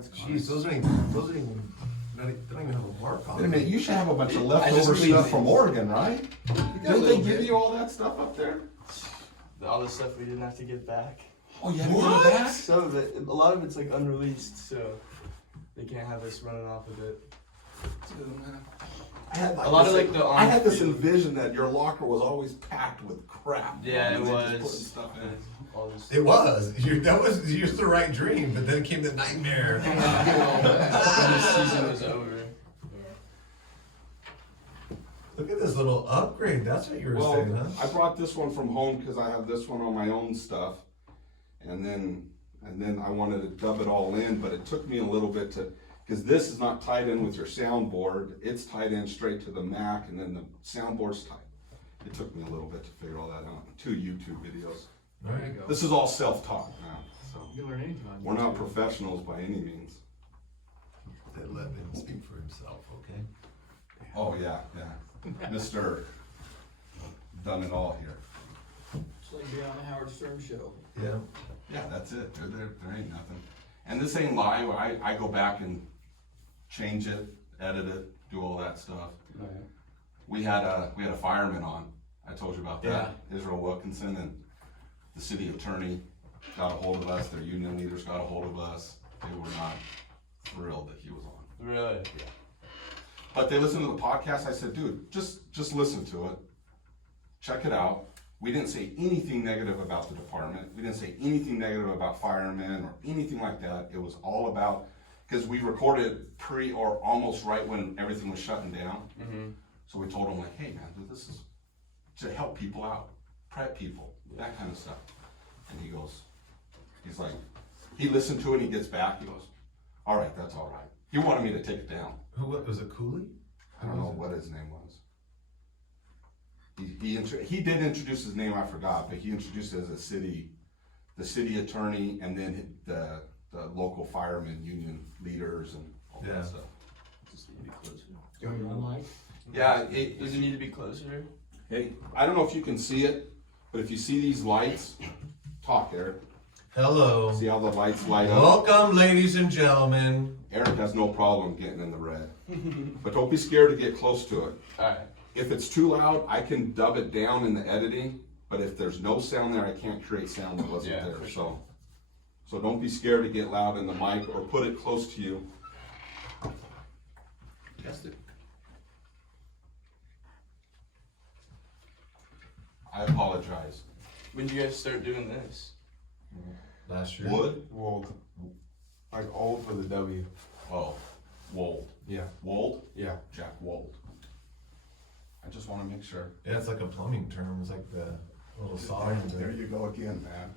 That's Jeez, those aren't even, they don't even have a mark on Wait a them. minute, you should have a bunch of leftover stuff from Oregon, right? Didn't they give you all that stuff up there? all the stuff we didn't have to get back. Oh, you had to give it back? Some of it, a lot of it's like unreleased, so they can't have us running off of it. I had like A lot of, this, like, the I had this on-field- envision that your locker was always packed with crap. Yeah, And it they just was. putting stuff in. All this. It was. That was just the right dream, but then it came the nightmare. When the season was over. Look at this little upgrade. That's what you were saying, huh? I brought this one from home because I have this one on my own stuff, and then I wanted to dub it all in, but it took me a little bit to, because this is not tied in with your soundboard. It's tied in straight to the Mac, and then the soundboard's tied. It took me a little bit to figure all that out. 2 YouTube videos. There you go. This is all self-taught now, so You can learn anything on we're not YouTube. professionals by any means. Let him speak for himself, okay? Oh yeah, yeah. Mr. Done it all here. It's like being on the Howard Stern show. Yeah. Yeah, that's it. There ain't nothing. And this ain't live. I go back and change it, edit it, do all that stuff. We had a fireman on. I told you about that. Israel Wilkinson, and the city attorney got a hold of us. Their union leaders got a hold of us. They were not thrilled that he was on. Really? Yeah. But they listened to the podcast. I said, dude, just listen to it. Check it out. We didn't say anything negative about the department. We didn't say anything negative about firemen or anything like that. It was all about, because we recorded pre or almost right when everything was shutting down. Mm-hmm. So we told him, like, hey man, this is to help people out, prep people, that kind of stuff. And he's like, he listened to it and he gets back, he goes, all right, that's all right. He wanted me to take it down. Who was it, Cooley? I don't know what his name was. He did introduce his name, I forgot, but he introduced it as the city attorney, and then the local firemen union leaders and all Yeah. that stuff. Just need to be closer. You're on mic? Yeah, Does it need to be closer? hey, I don't know if you can see it, but if you see these lights, talk, Eric. Hello. See how the lights light up? Welcome, ladies and gentlemen. Eric has no problem getting in the red. But don't be scared to get close to it. Alright. If it's too loud, I can dub it down in the editing, but if there's no sound there, I can't create sound that wasn't Yeah, there, for so don't be scared to get loud in the mic or put it close to you. Test it. I apologize. When did you guys start doing this? Last year. Wood? Wold. Like old with a W. Oh, Wold. Yeah. Wold? Yeah. Jack Wold. I just wanna make sure. Yeah, it's like a plumbing term. It's like the little saw. There you go again, man.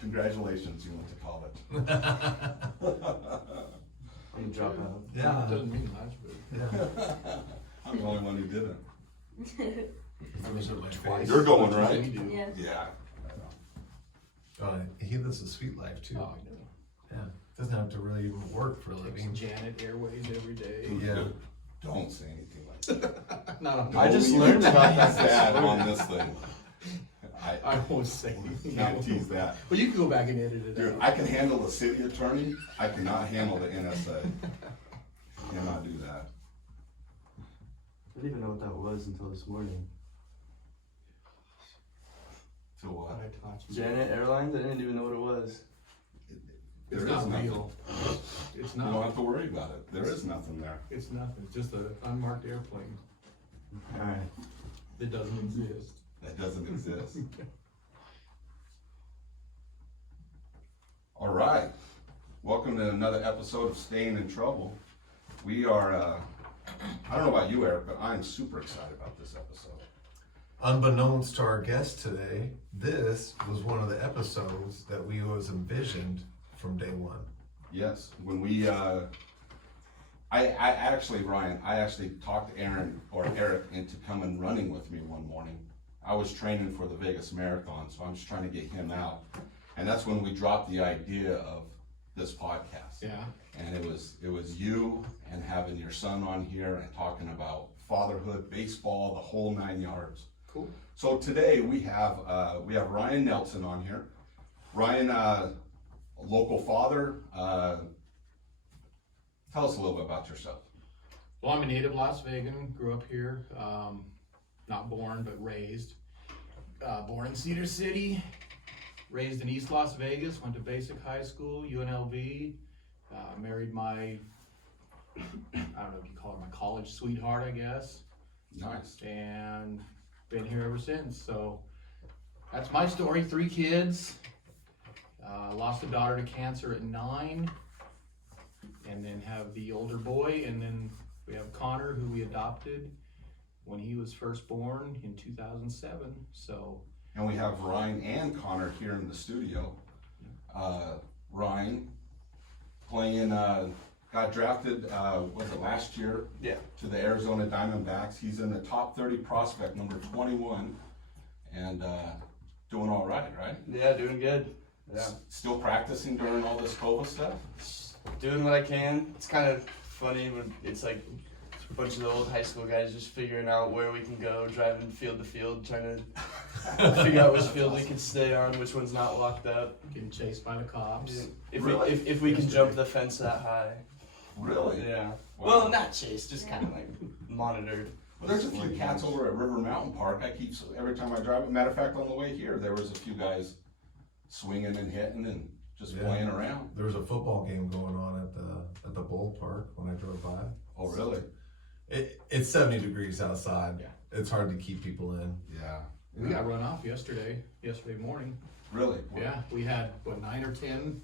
Congratulations, you went to college. I'm gonna drop out. Yeah. Doesn't mean much, but. Yeah. I'm the only one who didn't. I was at like twice. You're going, as much as right? we do. Yeah. Yeah. He lives a sweet life too. Oh, I know. Yeah. Doesn't have to really even work for a Takes living. Janet Airways every day. Yeah. Don't say anything like that. Not on. I just learned about that. That on this thing. I won't say anything. Can't tease that. But you can go back and edit it Dude, out. I can handle the city attorney, I cannot handle the NSA. Cannot do that. I didn't even know what that was until this morning. To what? Janet Airlines? I didn't even know what it was. It's There is not nothing. real. It's You don't not. have to worry about it. There is nothing there. It's nothing. It's just an unmarked airplane Alright. that doesn't exist. That doesn't exist. All right. Welcome to another episode of Staying in Trouble. We are, I don't know about you, Eric, but I'm super excited about this episode. Unbeknownst to our guest today, this was one of the episodes that we was envisioned from day one. Yes, when we, I actually, Ryan, I actually talked Eric into coming running with me one morning. I was training for the Vegas Marathon, so I'm just trying to get him out. And that's when we dropped the idea of this podcast. Yeah. And it was you and having your son on here and talking about fatherhood, baseball, the whole 9 yards. Cool. So today we have Ryne Nelson on here. Ryan, a local father, Tell us a little bit about yourself. Well, I'm a native Las Vegan, grew up here, not born, but raised. Born in Cedar City, raised in East Las Vegas, went to basic high school, UNLV, married my, I don't know if you call her my college sweetheart, I guess, Nice. and been here ever since. So that's my story, 3 kids, lost a daughter to cancer at 9, and then have the older boy, and then we have Connor, who we adopted when he was first born in 2007. So, And we have Ryne and Connor here in the studio. Ryne playing, got drafted, was it last year? Yeah. To the Arizona Diamondbacks. He's in the top 30 prospect, number 21, and doing all right, right? Yeah, doing good. Yeah. Still practicing during all this COVID stuff? Doing what I can. It's kind of funny when it's like a bunch of the old high school guys just figuring out where we can go, driving field to field, trying to figure out which field we can stay on, which one's not locked up. getting chased by the cops. If Really? if we can jump the fence that high. Really? Yeah. Wow. Well, not chased, just kind of like monitored. Well, there's a few cats over at River Mountain Park. Every time I drive, matter of fact, on the way here, there was a few guys swinging and hitting and just Yeah. playing around. There was a football game going on at the ballpark when I drove by. Oh, really? It's 70 degrees outside. Yeah. It's hard to keep people in. Yeah. We got run off yesterday morning. Really? Yeah, we had, 9 or 10,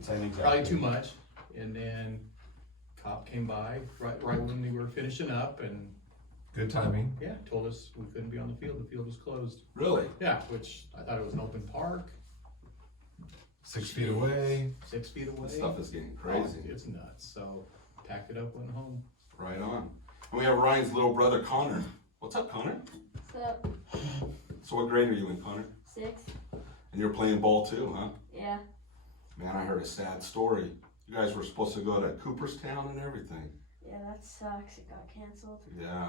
Same exact probably too thing. much. And then cop came by right when we were finishing up and, Good timing. yeah, told us we couldn't be on the field was closed. Really? Yeah, which I thought it was an open park, 6 feet away. 6 feet away. This stuff is getting Oh, crazy. it's nuts, so packed it up, went home. Right on. And we have Ryan's little brother, Connor. What's up, Connor? What's up? So what grade are you in, Connor? 6? And you're playing ball too, huh? Yeah. Man, I heard a sad story. You guys were supposed to go to Cooperstown and everything. Yeah, that sucks. It got canceled. Yeah.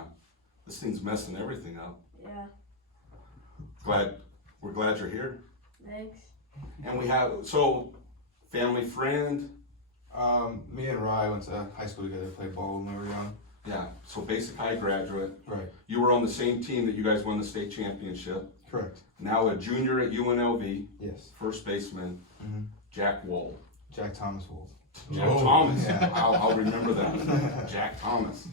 This thing's messing everything up. Yeah. We're glad you're here. Thanks. And we have, so, family friend. Me and Rye went to high school together, played ball when we were young. Yeah, so basic high graduate. Right. You were on the same team that you guys won the state championship. Correct. Now a junior at UNLV, Yes. first baseman, Mm-hmm. Jack Wold. Jack Thomas Wolf. Jack Whoa. Thomas. Yeah. I'll remember that. Jack Thomas.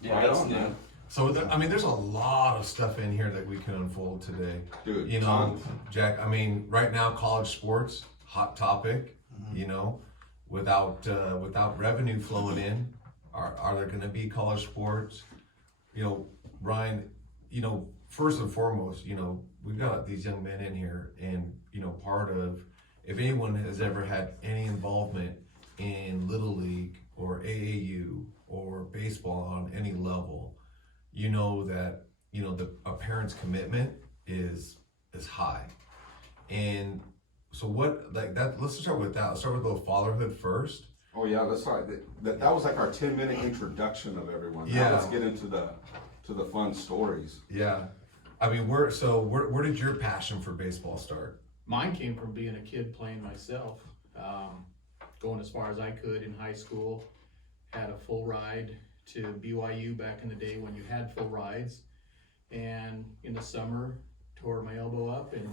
Yeah, Right that's on, new. man. So, there's a lot of stuff in here that we can unfold today. Dude, You know, tons. Jack, right now, college sports, hot topic, without revenue flowing in, are there gonna be college sports? Ryan, first and foremost, we've got these young men in here and, part of, if anyone has ever had any involvement in Little League or AAU or baseball on any level, you know that, a parent's commitment is high. And so let's start with that. Let's start with the fatherhood first. Oh yeah, that's right. That was like our 10-minute introduction of everyone. Yeah. Now let's get into the fun stories. Yeah. Where did your passion for baseball start? Mine came from being a kid playing myself, going as far as I could in high school. Had a full ride to BYU back in the day when you had full rides, and in the summer tore my elbow up and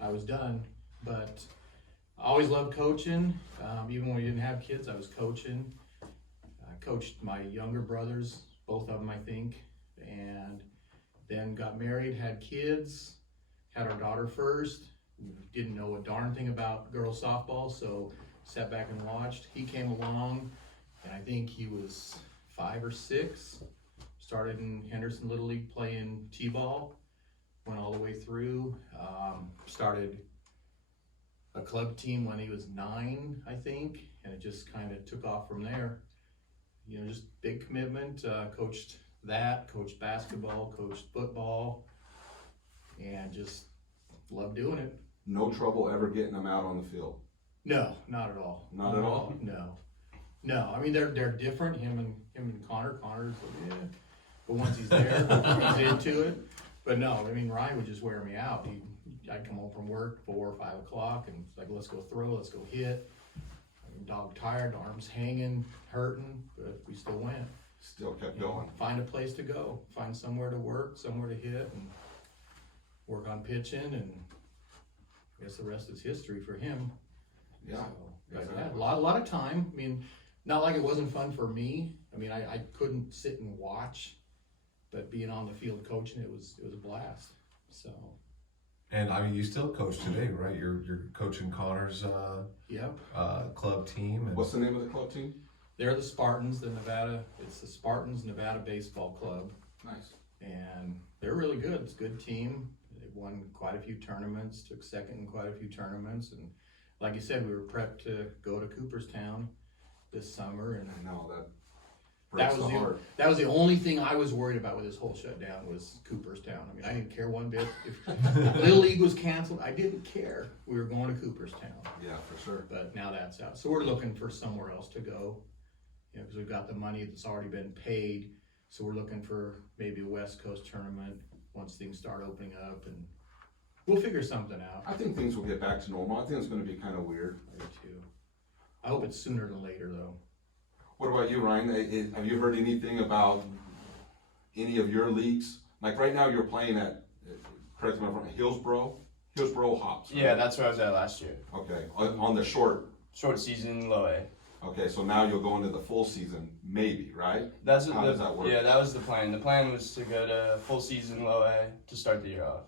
I was done. But I always loved coaching. Even when we didn't have kids, I was coaching. I coached my younger brothers, both of them I think, and then got married, had kids, had our daughter first. Didn't know a darn thing about girls softball, so sat back and watched. He came along, and I think he was 5 or 6. Started in Henderson Little League playing t-ball, went all the way through. Started a club team when he was 9, I think, and it just kind of took off from there. Just big commitment. Coached basketball, coached football, and just loved doing it. No trouble ever getting them out on the field. No, not at all. Not at all? No. They're different. Him and Connor. Connor's but once he's there, he's into it. But no, Ryan would just wear me out. I'd come home from work 4 or 5 o'clock, and it's like, let's go throw, let's go hit. dog tired, arms hanging, hurting, but we still went. Still kept You know, going. find a place to go, find somewhere to work, somewhere to hit, and work on pitching, and I guess the rest is history for him. Yeah. So, but exactly. yeah, a lot of time. I mean, not like it wasn't fun for me. I mean, I couldn't sit and watch, but being on the field coaching, it was a blast. So, And I mean, you still coach today, right? You're coaching Connor's yep. club team. And What's the name of the club team? They're the Spartans, it's the Spartans Nevada Baseball Club, Nice. and they're really good. It's a good team. They've won quite a few tournaments, took second in quite a few tournaments, and like you said, we were prepped to go to Cooperstown this summer, and I know that breaks the heart. that was the only thing I was worried about with this whole shutdown was Cooperstown. I mean, I didn't care one bit. If Little League was canceled, I didn't care. We were going to Cooperstown, Yeah, for sure. but now that's out. So we're looking for somewhere else to go, you know, because we've got the money that's already been paid. So we're looking for maybe a West Coast tournament once things start opening up, and we'll figure something out. I think things will get back to normal. I think it's gonna be kind of weird. I do too. I hope it's sooner than later, though. What about you, Ryan? Have you heard anything about any of your leagues? Like right now, you're playing at, correct me if I'm wrong, Hillsboro Hops. Right? Yeah, that's where I was at last year. Okay, on the short. Short season, low A. Okay, so now you'll go into the full season, maybe, right? That's How does that work? Yeah, that was the plan. The plan was to go to full season, low A to start the year off.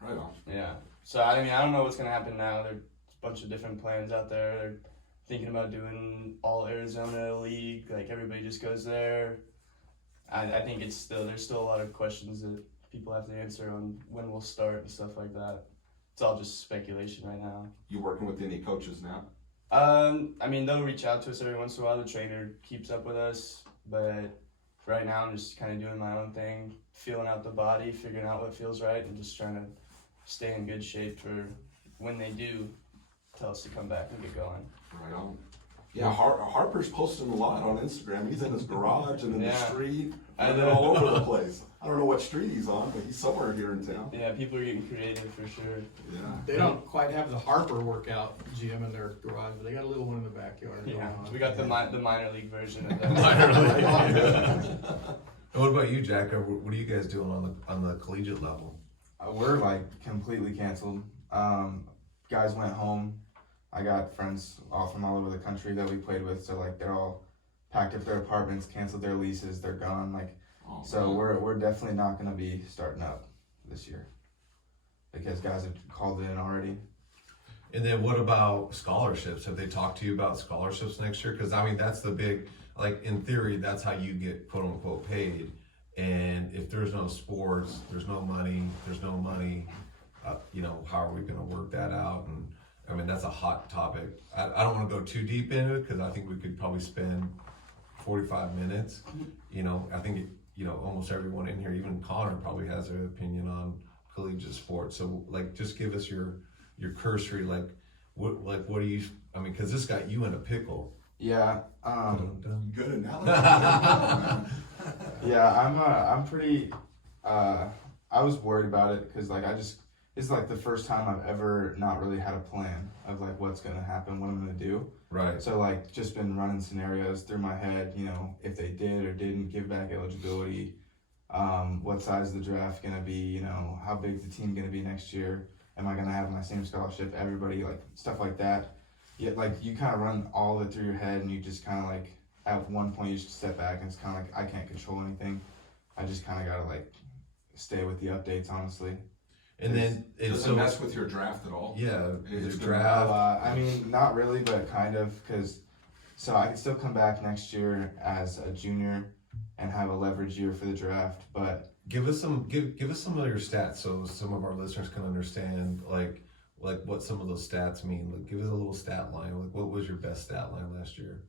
Right on. Yeah. So I mean, I don't know what's gonna happen now. There's a bunch of different plans out there. They're thinking about doing all Arizona league. Like everybody just goes there. I think it's still there's still a lot of questions that people have to answer on when we'll start and stuff like that. It's all just speculation right now. You working with any coaches now? I mean, they'll reach out to us every once in a while. The trainer keeps up with us, but right now I'm just kind of doing my own thing, feeling out the body, figuring out what feels right, and just trying to stay in good shape for when they do tell us to come back and get going. Right on. Yeah, Harper's posting a lot on Instagram. He's in his garage and in the Yeah. street I and know. all over the place. I don't know what street he's on, but he's somewhere here in town. Yeah, people are getting creative for sure. Yeah. They don't quite have the Harper workout gym in their garage, but they got a little one in the backyard. going Yeah, on. we got the minor league version of that. And what about you, Jack? What are you guys doing on the collegiate level? We're like completely canceled. Guys went home. I got friends all from all over the country that we played with, so like they're all packed up their apartments, canceled their leases, they're gone. Like, Oh, so man. we're definitely not gonna be starting up this year because guys have called in already. And then what about scholarships? Have they talked to you about scholarships next year? Because I mean, that's the big, like in theory, that's how you get quote unquote paid. And if there's no sports, there's no money, you know, how are we going to work that out? And I mean, that's a hot topic. I don't want to go too deep into it because I think we could probably spend 45 minutes. You know, I think, you know, almost everyone in here, even Connor probably has an opinion on collegiate sports. So like, just give us your cursory, what do you, I mean, cause this got you in a pickle. Yeah. Good analogy. Yeah, I'm pretty, I was worried about it because like it's like the first time I've ever not really had a plan of like what's gonna happen, what I'm gonna do. Right. So like just been running scenarios through my head, you know, if they did or didn't give back eligibility, what size the draft gonna be, you know, how big's the team gonna be next year, am I gonna have my same scholarship, everybody, like stuff like that. Yeah, like you kind of run all of it through your head and you just kind of like at one point you just step back and it's kind of like I can't control anything. I just kind of gotta like stay with the updates, honestly. And then Does it mess with your draft at all? yeah, It's the gonna- draft. I mean, not really, but kind of, so I can still come back next year as a junior and have a leverage year for the draft, but Give us some of your stats so some of our listeners can understand like what some of those stats mean. Like, give us a little stat line. Like, what was your best stat line last year?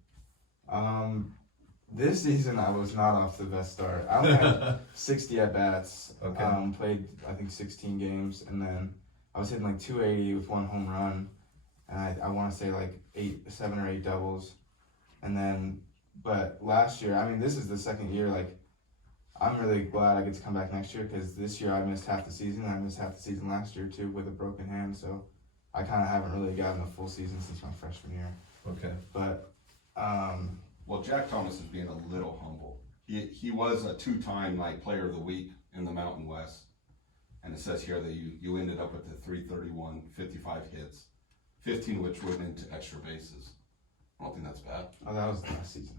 this season I was not off the best start. I only had 60 at bats. Okay. Played I think 16 games, and then I was hitting like 280 with one home run, and I want to say like 7 or 8 doubles, and then but last year, I mean, this is the second year. Like, I'm really glad I get to come back next year because this year I missed half the season. I missed half the season last year too with a broken hand, so I kind of haven't really gotten a full season since my freshman year. Okay. But Well, Jack Thomas is being a little humble. He was a 2-time like player of the week in the Mountain West. And it says here that you ended up with the 331, 55 hits, 15 of which went into extra bases. I don't think that's bad. oh, that was last season.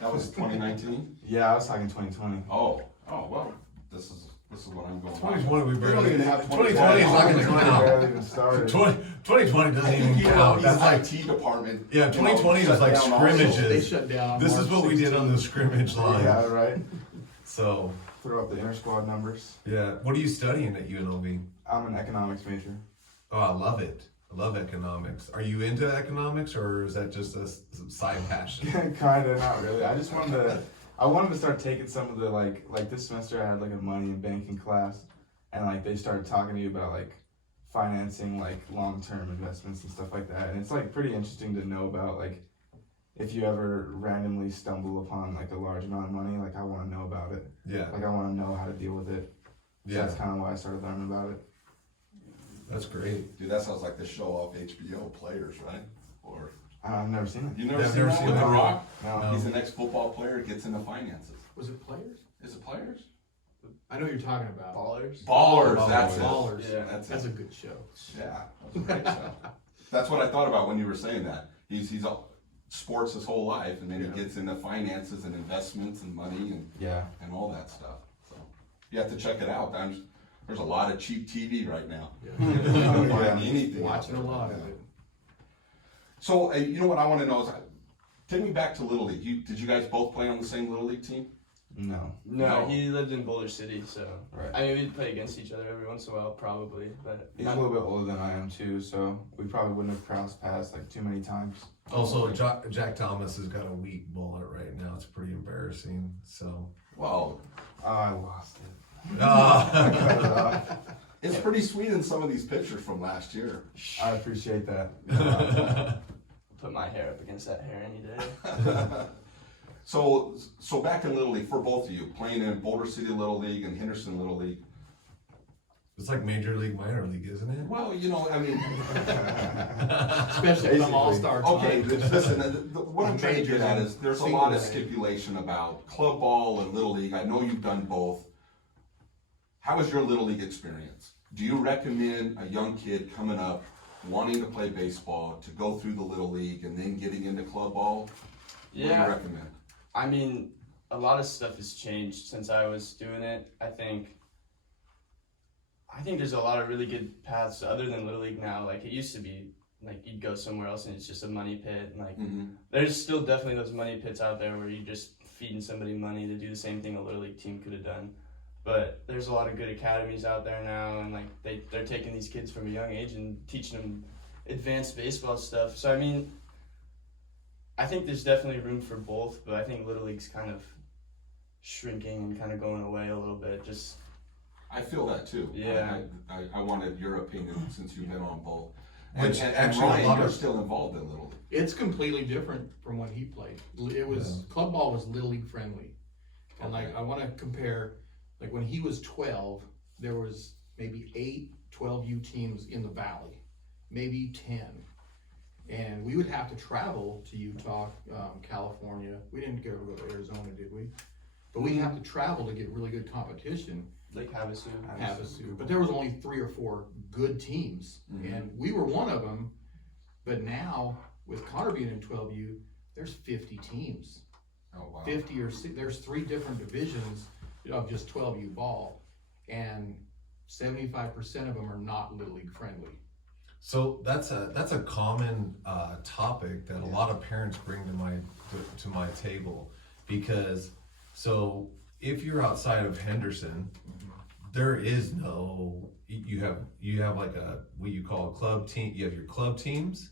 That was 2019? Yeah, I was talking 2020. Oh, well, this is what I'm going by. 2020 we They don't barely. even have 2020 is not gonna count. Barely even started. 2020 doesn't even You know, count. his That's like, IT department. yeah, you know, 2020 shut is like down also. scrimmages. They shut down. this is March what we did on the 16th. scrimmage line. Yeah, right. So, Throw up the inter squad numbers. yeah. What are you studying at UNLV? I'm an economics major. Oh, I love it. I love economics. Are you into economics, or is that just a side passion? Kinda, not really. I wanted to start taking some of the like this semester I had like a money and banking class, and like they started talking to me about like financing like long-term investments and stuff like that. And it's like pretty interesting to know about like if you ever randomly stumble upon like a large amount of money, like I want to know about it. Yeah. Like I want to know how to deal with it. So Yeah. that's kind of why I started learning about it. That's great. Dude, that sounds like the show off HBO Players, right? Or I've never seen you never I've seen never that seen with that. The Rock? it. No. No. He's an ex-football player, gets into finances. Was it Players? Is it Players? I know what you're talking about. Ballers. Ballers, that's it. Ballers. Yeah. That's a it. good show. Yeah, that was a great show. That's what I thought about when you were saying that. He's all sports his whole life, and then Yeah. he gets into finances and investments and money Yeah. and all that stuff. So you have to check it out. There's a lot of cheap TV right now. Yeah. You can Yeah. find anything. out Watching a there lot right of now. it. So you know what I want to know is, take me back to Little League. Did you guys both play on the same Little League team? No. No, No. he lived in Boulder City, so Right. I mean we'd play against each other every once in a while, probably, but He's a little bit older than I am too, so we probably wouldn't have crossed paths like too many times. Also, Jack Thomas has got a weak bullet right now. It's pretty embarrassing. So, Well, I lost it. Ah. it's pretty sweet in some of these pictures from last year. I appreciate that. put my hair up against that hair any day. So back in Little League, for both of you, playing in Boulder City Little League and Henderson Little League. it's like Major League, Minor League, isn't it? Well, you know, I mean, Especially come All-Star time. okay, listen, what I'm trying to get at is, there's a lot of Single A. stipulation about club ball and Little League. I know you've done both. How was your Little League experience? Do you recommend a young kid coming up, wanting to play baseball, to go through the Little League and then getting into club ball? What do you Yeah, recommend? I mean, a lot of stuff has changed since I was doing it. I think there's a lot of really good paths other than Little League now. Like it used to be, like you'd go somewhere else and it's just a money pit. And like there's still definitely those money pits out there where you're just feeding somebody money to do the same thing a Little League team could have done. But there's a lot of good academies out there now, and like they're taking these kids from a young age and teaching them advanced baseball stuff. So I mean, I think there's definitely room for both, but I think Little League's kind of shrinking and kind of going away a little bit. Just I feel that too. Yeah. I wanted your opinion since you've been on both. Which And actually a Ryan, lot you're of- still involved in Little League. It's completely different from when he played. It was club ball was Little League friendly, and like I want to compare. Like when he was 12, there was maybe 8 12U teams in the valley, maybe 10, and we would have to travel to Utah, California. We didn't go to Arizona, did we? But we'd have to travel to get really good competition. like Havasu. Havasu, but there was only 3 or 4 good teams, and we were one of them. But now, with Connor being in 12U, there's 50 teams, Oh, wow. 50 or 60, there's 3 different divisions of just 12U ball, and 75% of them are not Little League friendly. So that's a common topic that a lot of parents bring to my table, because so if you're outside of Henderson, there is no you have like a what you call a club team. You have your club teams,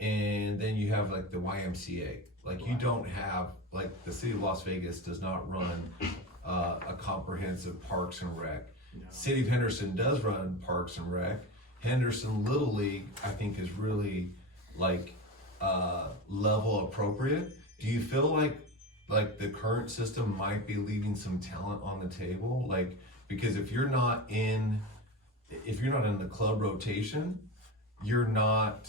and then you have like the YMCA. Like you don't have, like the city of Las Vegas does not run a comprehensive Parks and Rec. No. City of Henderson does run Parks and Rec. Henderson Little League, I think, is really like level appropriate. Do you feel like the current system might be leaving some talent on the table? Like, because if you're not in the club rotation, you're not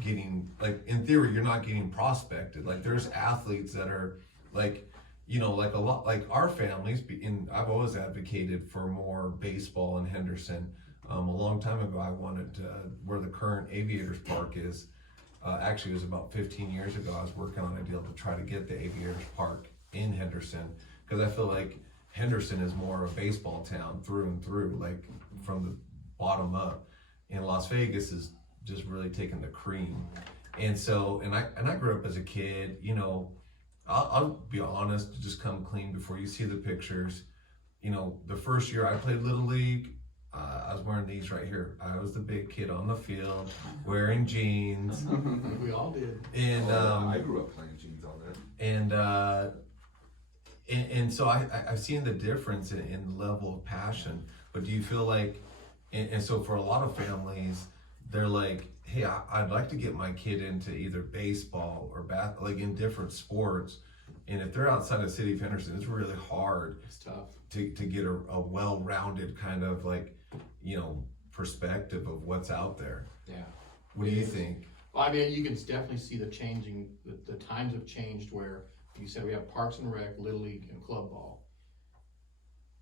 getting, like, in theory, you're not getting prospected. Like, there's athletes that are like, like a lot, like our families, I've always advocated for more baseball in Henderson. A long time ago, I wanted where the current Aviators Park is. Actually, it was about 15 years ago. I was working on a deal to try to get the Aviators Park in Henderson, because I feel like Henderson is more of a baseball town through and through, like from the bottom up. And Las Vegas is just really taking the cream. And so, and I grew up as a kid, I'll be honest, just come clean before you see the pictures. The first year I played Little League, I was wearing these right here. I was the big kid on the field, wearing jeans. We all did. And I grew up playing jeans all day. And so I've seen the difference in the level of passion. But do you feel like, and so for a lot of families, they're like, hey, I'd like to get my kid into either baseball or like in different sports. And if they're outside the city of Henderson, it's really hard. It's tough to get a well-rounded kind of like, perspective of what's out there. Yeah. What do you think? Well, I mean, you can definitely see the times have changed where you said we have Parks and Rec, Little League, and Club Ball.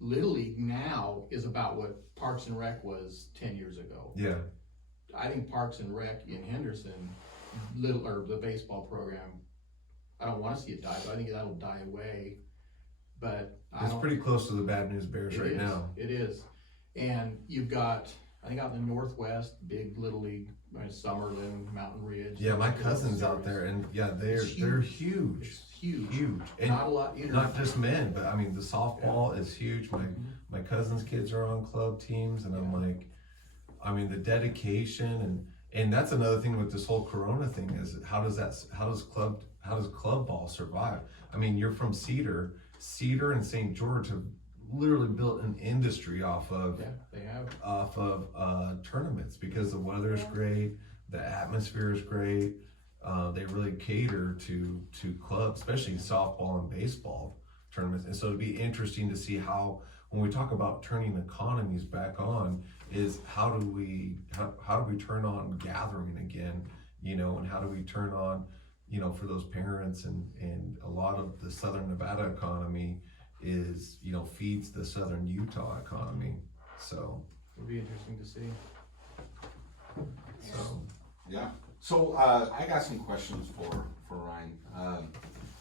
Little League now is about what Parks and Rec was 10 years ago. Yeah. I think Parks and Rec in Henderson, the baseball program, I don't want to see it die, but I think that'll die away. But It's pretty close to the Bad News Bears right now. It is. And you've got, I think out in the Northwest, big Little League, Summerlin, Mountain Ridge. Yeah, my cousin's out there, and yeah, they're huge. It's huge. Huge. And Not a lot. not just men, but I mean the softball is huge. My cousin's kids are on club teams, and I'm like, I mean the dedication and that's another thing with this whole Corona thing is how does club ball survive? I mean, you're from Cedar and St. George have literally built an industry off of they have tournaments because the weather is great, the atmosphere is great. They really cater to clubs, especially softball and baseball tournaments. And so it'd be interesting to see how, when we talk about turning economies back on, is how do we turn on gathering again, and how do we turn on, for those parents and a lot of the Southern Nevada economy is, feeds the Southern Utah economy. So it'll be interesting to see. So Yeah. So I got some questions for Ryne.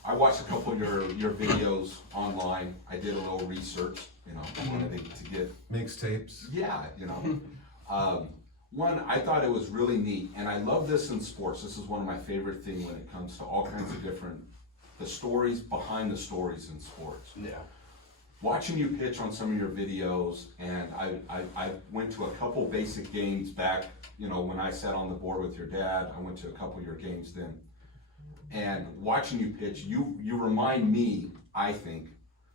I watched a couple of your videos online. I did a little research, I wanted to get mixtapes. Yeah, one, I thought it was really neat, and I love this in sports. This is one of my favorite things when it comes to all kinds of the stories behind the stories in sports. Yeah. Watching you pitch on some of your videos, and I went to a couple basic games back, when I sat on the board with your dad. I went to a couple of your games then. And watching you pitch, you remind me, I think,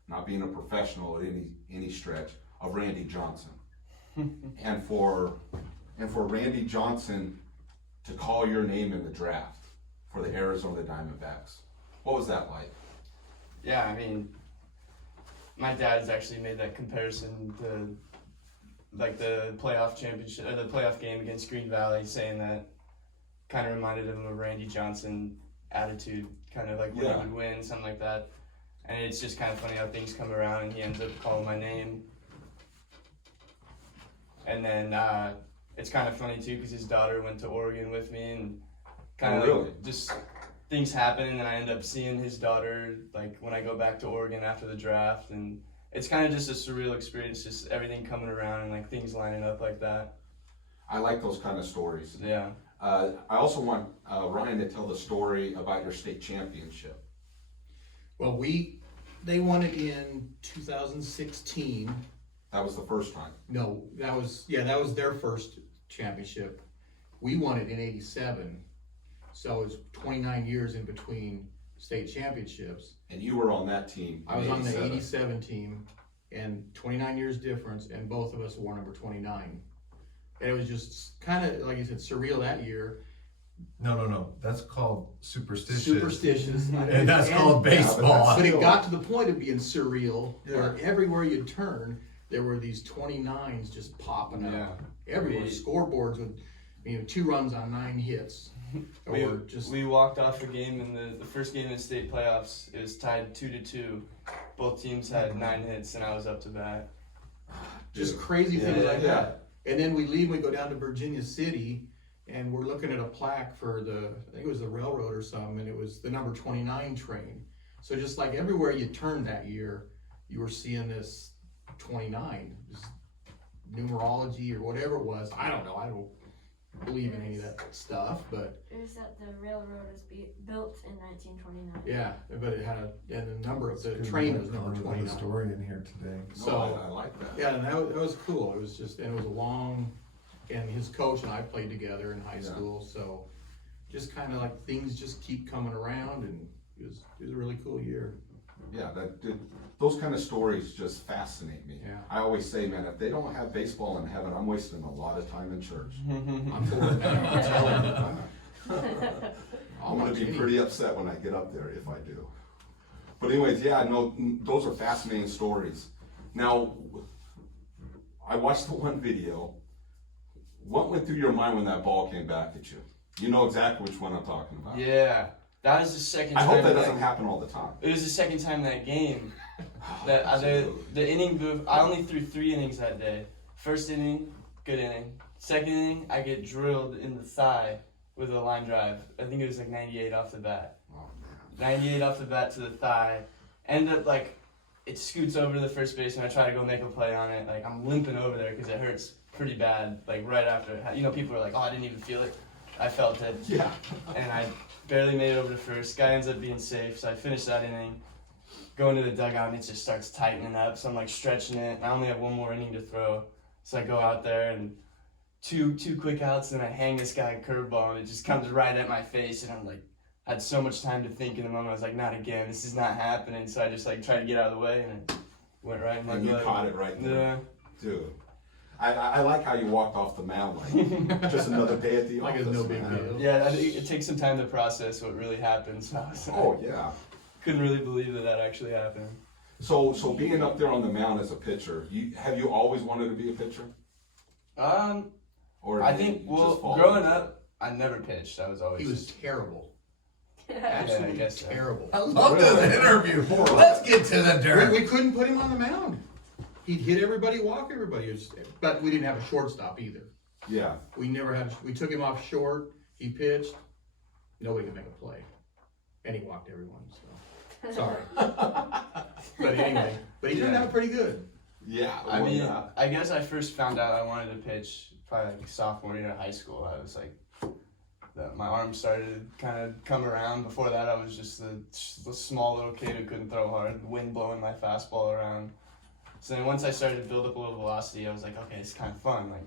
not being a professional at any stretch, of Randy Johnson. and for Randy Johnson to call your name in the draft for the Arizona Diamondbacks, what was that like? Yeah, I mean, my dad's actually made that comparison to like the playoff championship or the playoff game against Green Valley, saying that kind of reminded him of Randy Johnson attitude, kind of like when he would win, something like that. And it's just kind of funny how things come around and he ends up calling my name. And then it's kind of funny too because his daughter went to Oregon with me and kind of just things happen, and then I end up seeing his daughter like when I go back to Oregon after the draft, and it's kind of just a surreal experience, just everything coming around and like things lining up like that. I like those kind of stories. Yeah. I also want Ryne to tell the story about your state championship. Well, they won it in 2016. That was the first time. No, that was their first championship. We won it in '87, so it's 29 years in between state championships. And you were on that team. I was on the '87 team, and 29 years difference, and both of us wore number 29. And it was just kind of, like you said, surreal that year. No. That's called superstitious. Superstitious. And that's called baseball. But it got to the point of being surreal, where everywhere you turn, there were these 29s just popping up. Everywhere. Scoreboards with 2 runs on 9 hits. Or just, We walked off a game in the first game in the state playoffs. It was tied 2-2. Both teams had 9 hits, and I was up to bat. just crazy things Yeah. like that. And then we leave, we go down to Virginia City, and we're looking at a plaque for I think it was the railroad or something, and it was the number 29 train. So just like everywhere you turned that year, you were seeing this 29, just numerology or whatever it was. I don't know, I don't believe in any of that stuff, but It was that the railroad was built in 1929. yeah, but it had and the number of the train was number 29. Story in here today. So I like that. yeah, and that was cool. It was just, and it was a long, and his coach and I played together in high school, so just kind of like things just keep coming around, and it was a really cool year. Yeah, those kind of stories just fascinate me. Yeah. I always say, man, if they don't have baseball in heaven, I'm wasting a lot of time in church. I'm for it now, I'm telling you. I'm gonna be pretty upset when I get up there if I do. But anyways, yeah, no, those are fascinating stories. Now, I watched the one video. What went through your mind when that ball came back at you? You know exactly which one I'm talking about. Yeah, that was the second I time. hope that doesn't happen all the time. It was the second time that game. That the inning move. I only threw 3 innings that day. First inning, good inning. Second inning, I get drilled in the thigh with a line drive. I think it was like 98 off the bat. Oh, man. 98 off the bat to the thigh. End up like it scoots over to the first base, and I try to go make a play on it. Like I'm limping over there because it hurts pretty bad. Like right after, people are like, "Oh, I didn't even feel it." I felt it. Yeah. And I barely made it over to first. Guy ends up being safe, so I finished that inning. Go into the dugout, and it just starts tightening up. So I'm like stretching it. And I only have 1 more inning to throw, so I go out there and two quick outs, and I hang this guy a curveball, and it just comes right at my face, and I'm like, had so much time to think in the moment. I was like, not again. This is not happening. So I just like tried to get out of the way, and it went right in my And you glove. caught it right there. Yeah. Dude. I like how you walked off the mound like just another day at the Like office. it's no big man. deal. Yeah, I think it takes some time to process what really happened. So I was like, Oh yeah. couldn't really believe that actually happened. So being up there on the mound as a pitcher, have you always wanted to be a pitcher? Or I did think, you just fall growing into it? up, I never pitched. I was always He was terrible, I absolutely guess so. terrible. I love this interview. Let's get to the dirt. We couldn't put him on the mound. He'd hit everybody, walk everybody. But we didn't have a shortstop either. Yeah. We never had. We took him off short. He pitched. Nobody could make a play, and he walked everyone. So sorry. But anyway, he turned out pretty good. Yeah. I well, mean, yeah. I guess I first found out I wanted to pitch probably like sophomore year of high school. I was like, my arm started to kind of come around. Before that, I was just the small little kid who couldn't throw hard, wind blowing my fastball around. So then once I started to build up a little velocity, I was like, okay, it's kind of fun. Like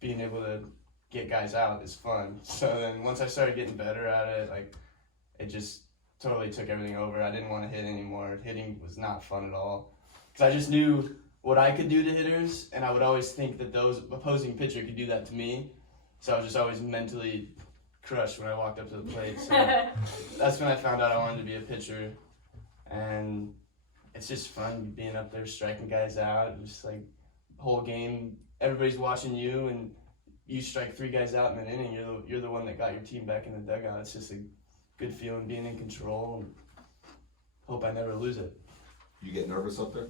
being able to get guys out is fun. So then once I started getting better at it, like it just totally took everything over. I didn't want to hit anymore. Hitting was not fun at all. Because I just knew what I could do to hitters, and I would always think that those opposing pitcher could do that to me. So I was just always mentally crushed when I walked up to the plate. So that's when I found out I wanted to be a pitcher. And it's just fun being up there striking guys out. And just like whole game, everybody's watching you, and you strike 3 guys out in an inning. You're the one that got your team back in the dugout. It's just a good feeling being in control. And hope I never lose it. You get nervous up there?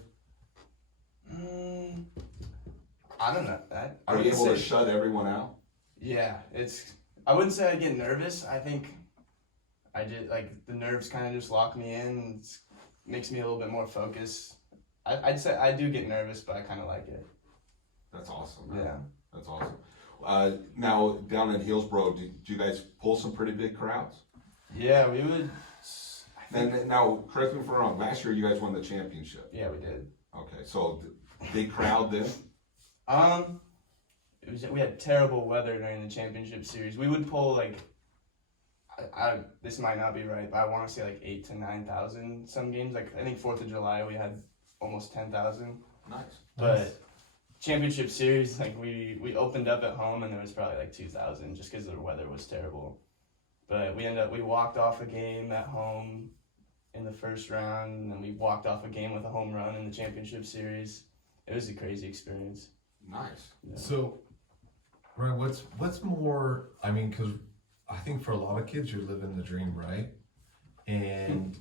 I don't know. I Are you would able to say- shut everyone out? Yeah, I wouldn't say I get nervous. I think I did, like, the nerves kind of just lock me in. And makes me a little bit more focused. I'd say I do get nervous, but I kind of like it. That's awesome, man. Yeah. That's awesome. Now, down in Hillsboro, do you guys pull some pretty big crowds? Yeah, we would. And now, correct me if I'm wrong, last year you guys won the championship. Yeah, we did. Okay, so big crowd then? We had terrible weather during the championship series. We would pull like, this might not be right, but I want to say like 8,000 to 9,000 some games. Like I think 4th of July we had almost 10,000. Nice. But championship series, like we opened up at home and there was probably like 2,000 just because the weather was terrible. But we walked off a game at home in the first round, and then we walked off a game with a home run in the championship series. It was a crazy experience. Nice. Yeah. So, right, what's more? I mean, because I think for a lot of kids, you're living the dream, right? And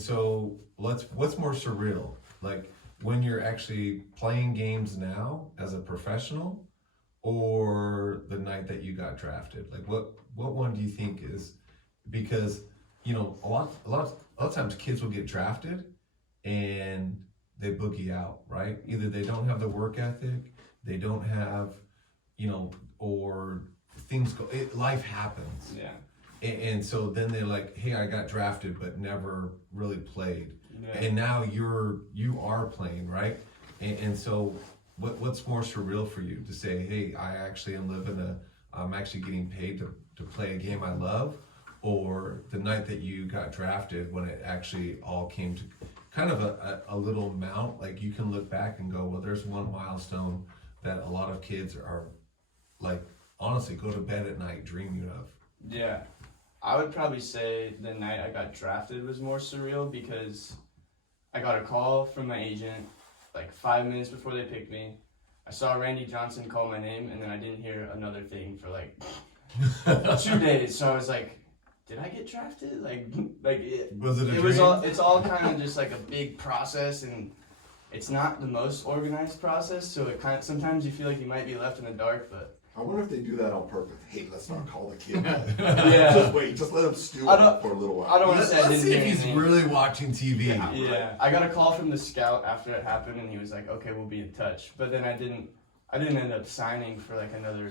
so what's more surreal? Like when you're actually playing games now as a professional, or the night that you got drafted? Like what one do you think is, because you know a lot of times kids will get drafted and they boogie out, right? Either they don't have the work ethic, they don't have, you know, or life happens. Yeah. And so then they're like, hey, I got drafted but never really played. Yeah. And now you are playing, right? And so what's more surreal for you to say, hey, I actually I'm actually getting paid to play a game I love, or the night that you got drafted when it actually all came to kind of a little amount, like you can look back and go, well, there's one milestone that a lot of kids are like, honestly, go to bed at night dreaming of. Yeah. I would probably say the night I got drafted was more surreal because I got a call from my agent like 5 minutes before they picked me. I saw Randy Johnson call my name, and then I didn't hear another thing for like 2 days. So I was like, did I get drafted? Was it a it dream? was all, it's all kind of just like a big process, and it's not the most organized process. So it kind of, sometimes you feel like you might be left in the dark, but I wonder if they do that on purpose. Hey, let's not call the kid. yeah. Just wait. Just let him stew I it don't- for a little while. I don't want to say I Let's didn't see hear if he's anything. really watching TV. Yeah, I got a call from the scout after it happened, and he was like, "Okay, we'll be in touch." But then I didn't end up signing for like another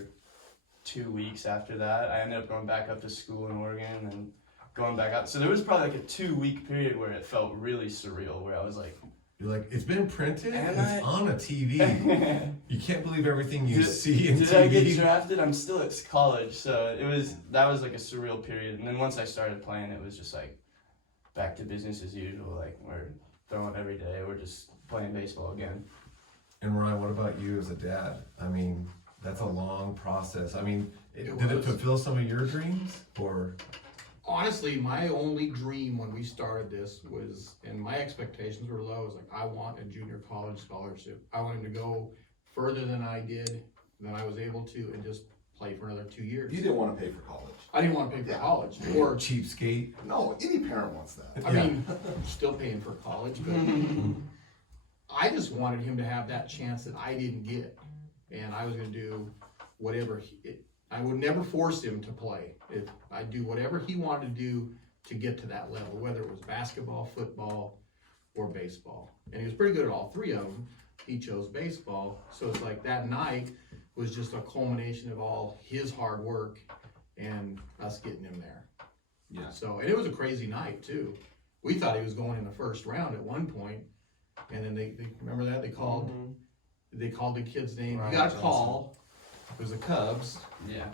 2 weeks after that. I ended up going back up to school in Oregon and going back out. So there was probably like a 2-week period where it felt really surreal, where I was like, You're like, it's been printed, And it's on a TV. You can't believe everything you Did- see in "Did TV. I get drafted? I'm still at college." So that was like a surreal period. And then once I started playing, it was just like back to business as usual. Like we're throwing every day. We're just playing baseball again. And Ryan, what about you as a dad? I mean, that's a long process. I mean, It did it was. fulfill some of your dreams, or? Honestly, my only dream when we started this was, and my expectations were low, was like, I want a junior college scholarship. I want him to go further than I did, than I was able to, and just play for another 2 years. You didn't want to pay for college. I didn't want to pay for Yeah. college, Or or, cheapskate? No, any parent wants that. I Yeah. mean, still paying for college, but I just wanted him to have that chance that I didn't get. And I was gonna do whatever, I would never force him to play. I'd do whatever he wanted to do to get to that level, whether it was basketball, football, or baseball. And he was pretty good at all three of them. He chose baseball. So it's like that night was just a culmination of all his hard work and us getting him there. Yeah. So, and it was a crazy night too. We thought he was going in the first round at one point, and then they remember that they called the kid's name. Ryne He got a Nelson. call. It was the Cubs. Yeah.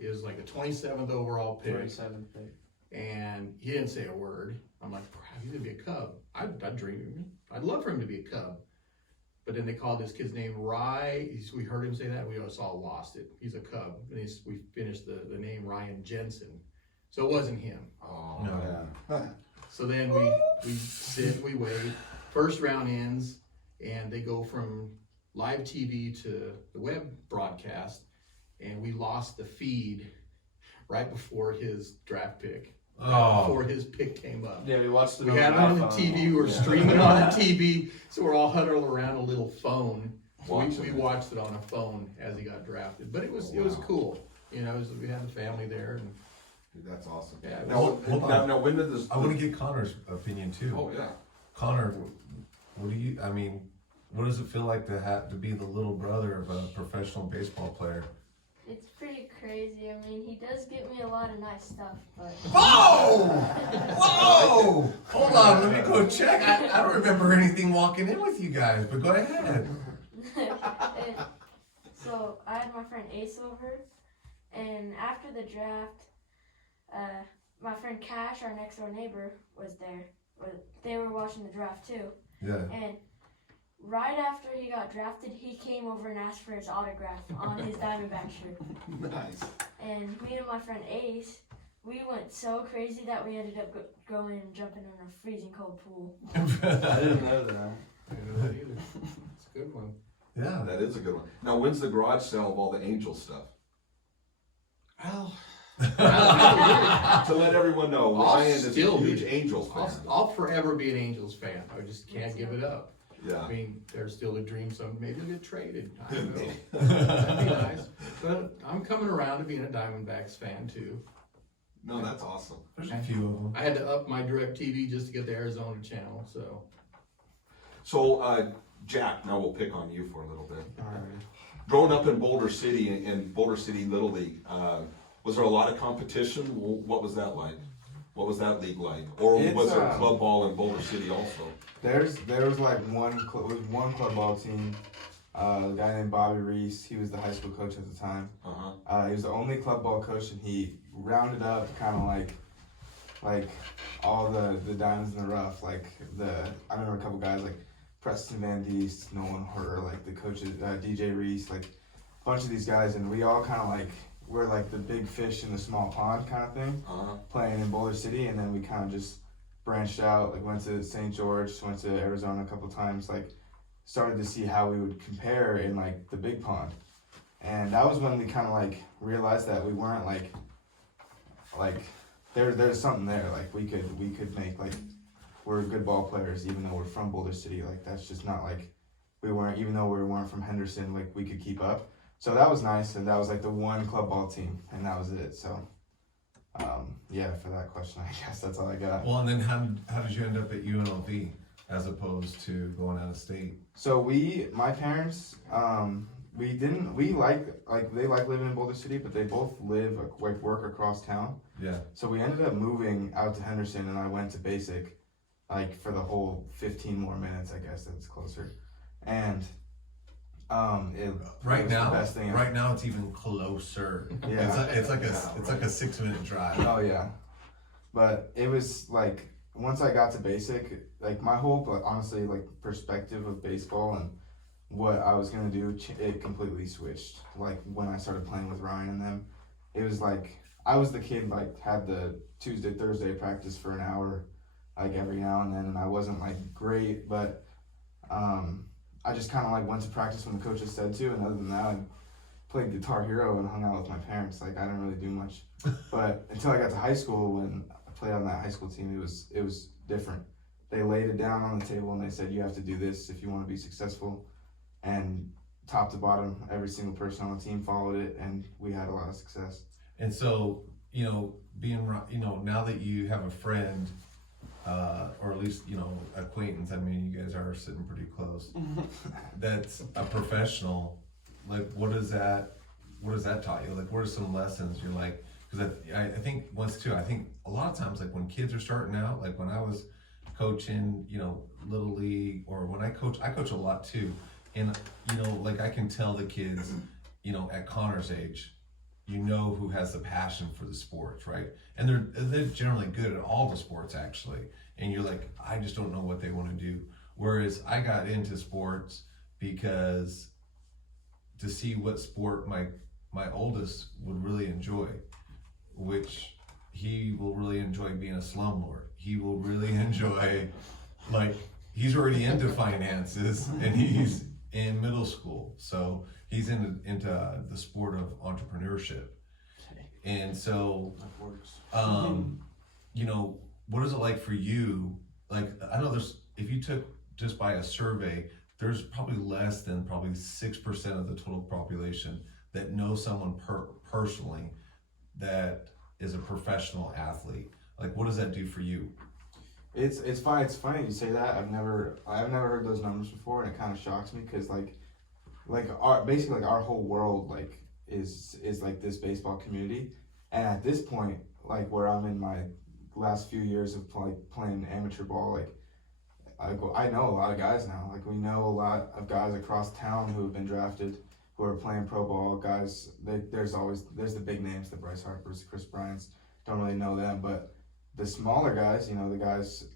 It was like the 27th overall pick, 27th pick. and he didn't say a word. I'm like, wow, he's gonna be a Cub. I'd dream him. I'd love for him to be a Cub. But then they called this kid's name we heard him say that. We always all lost it. He's a Cub, and we finished the name Ryan Jensen. So it wasn't him. Oh, No. man. So then we sit, we wait. First round ends, and they go from live TV to the web broadcast, and we lost the feed right before his draft pick. Oh. Before his pick came up. Yeah, we watched it We on had it my on the phone. TV, we were streaming on the TV, so we're all huddled around a little phone. So we Watching it. watched it on a phone as he got drafted. But it was wow. cool. You know, we had the family there, and Dude, that's awesome. Yeah, it Now, Hold on. now, when did this? I want to get Connor's opinion too. Oh, yeah. Connor, what do you? I mean, what does it feel like to be the little brother of a professional baseball player? It's pretty crazy. I mean, he does get me a lot of nice stuff, but Whoa! Whoa! Hold on, let me go check. I don't remember anything walking in with you guys, but go ahead. so I had my friend Ace over, and after the draft, my friend Cash, our next door neighbor, was there. They were watching the draft too, Yeah. and right after he got drafted, he came over and asked for his autograph on his Diamondback shirt. Nice. And me and my friend Ace, we went so crazy that we ended up going and jumping in a freezing cold pool. I didn't know that. I didn't know that either. It's a good one. Yeah. That is a good one. Now, when's the garage sale of all the Angel stuff? Well, To let everyone know, I'll Ryan is a still be- huge Angels fan. I'll forever be an Angels fan. I just can't give it up. Yeah. I mean, there's still a dream some maybe they'll get traded. I don't know. That'd be nice. But I'm coming around to being a Diamondbacks fan too. No, that's awesome. There's a few of them. I had to up my DirecTV just to get the Arizona channel, so. So, Jack, now we'll pick on you for a little bit. Alright. Growing up in Boulder City, in Boulder City Little League, was there a lot of competition? What was that like? What was that league like? Or was there club ball in Boulder City also? There was like one club ball team. A guy named Bobby Reese. He was the high school coach at the time. He was the only club ball coach, and he rounded up kind of like all the diamonds in the rough. Like I remember a couple guys like Preston Van Diest, Nolan Herter, like the coaches, DJ Reese, like a bunch of these guys, and we all kind of like we're like the big fish in the small pond kind of thing, playing in Boulder City, and then we kind of just branched out, like went to St. George, went to Arizona a couple times, like started to see how we would compare in like the big pond. And that was when we kind of like realized that we weren't like there's something there, like we could make, like we're good ball players even though we're from Boulder City, like that's just not like even though we weren't from Henderson, like we could keep up. So that was nice, and that was like the one club ball team, and that was it. So yeah, for that question, I guess that's all I got. Well, and then how did you end up at UNLV as opposed to going out of state? So my parents, they like living in Boulder City, but they both work across town. Yeah. So we ended up moving out to Henderson, and I went to basic, like for the whole 15 more minutes, I guess that's closer. And Right was now, the best thing right now it's even closer. Yeah. It's like a 6-minute drive. Oh yeah, but it was like once I got to basic, like my whole honestly like perspective of baseball and what I was gonna do, it completely switched. Like when I started playing with Ryan and them, it was like I was the kid like had the Tuesday Thursday practice for an hour, like every now and then, and I wasn't like great, but I just kind of like went to practice when the coaches said to, and other than that, I played Guitar Hero and hung out with my parents. Like I didn't really do much, but until I got to high school, when I played on that high school team, it was different. They laid it down on the table and they said, you have to do this if you want to be successful, and top to bottom, every single person on the team followed it, and we had a lot of success. And so, now that you have a friend, or at least, acquaintance, I mean, you guys are sitting pretty close, that's a professional, like, what does that taught you? Like, what are some lessons you're like, because I think I think a lot of times, like, when kids are starting out, like, when I was coaching, Little League, or when I coach a lot too, and, like, I can tell the kids, at Connor's age, who has the passion for the sports, right? And they're generally good at all the sports, actually. And you're like, I just don't know what they want to do. Whereas I got into sports because to see what sport my oldest would really enjoy, which he will really enjoy being a slumlord. He will really enjoy, like, he's already into finances and he's in middle school. So he's into the sport of entrepreneurship. And so, what is it like for you? Like, I know if you took just by a survey, there's probably less than 6% of the total population that knows someone personally that is a professional athlete. Like, what does that do for you? It's fine. It's funny you say that. I've never heard those numbers before, and it kind of shocks me because our whole world like is like this baseball community, and at this point, like where I'm in my last few years of playing amateur ball, like I know a lot of guys now. Like we know a lot of guys across town who have been drafted, who are playing pro ball. Guys, there's the big names, the Bryce Harpers, the Chris Bryants. Don't really know them, but the smaller guys, the guys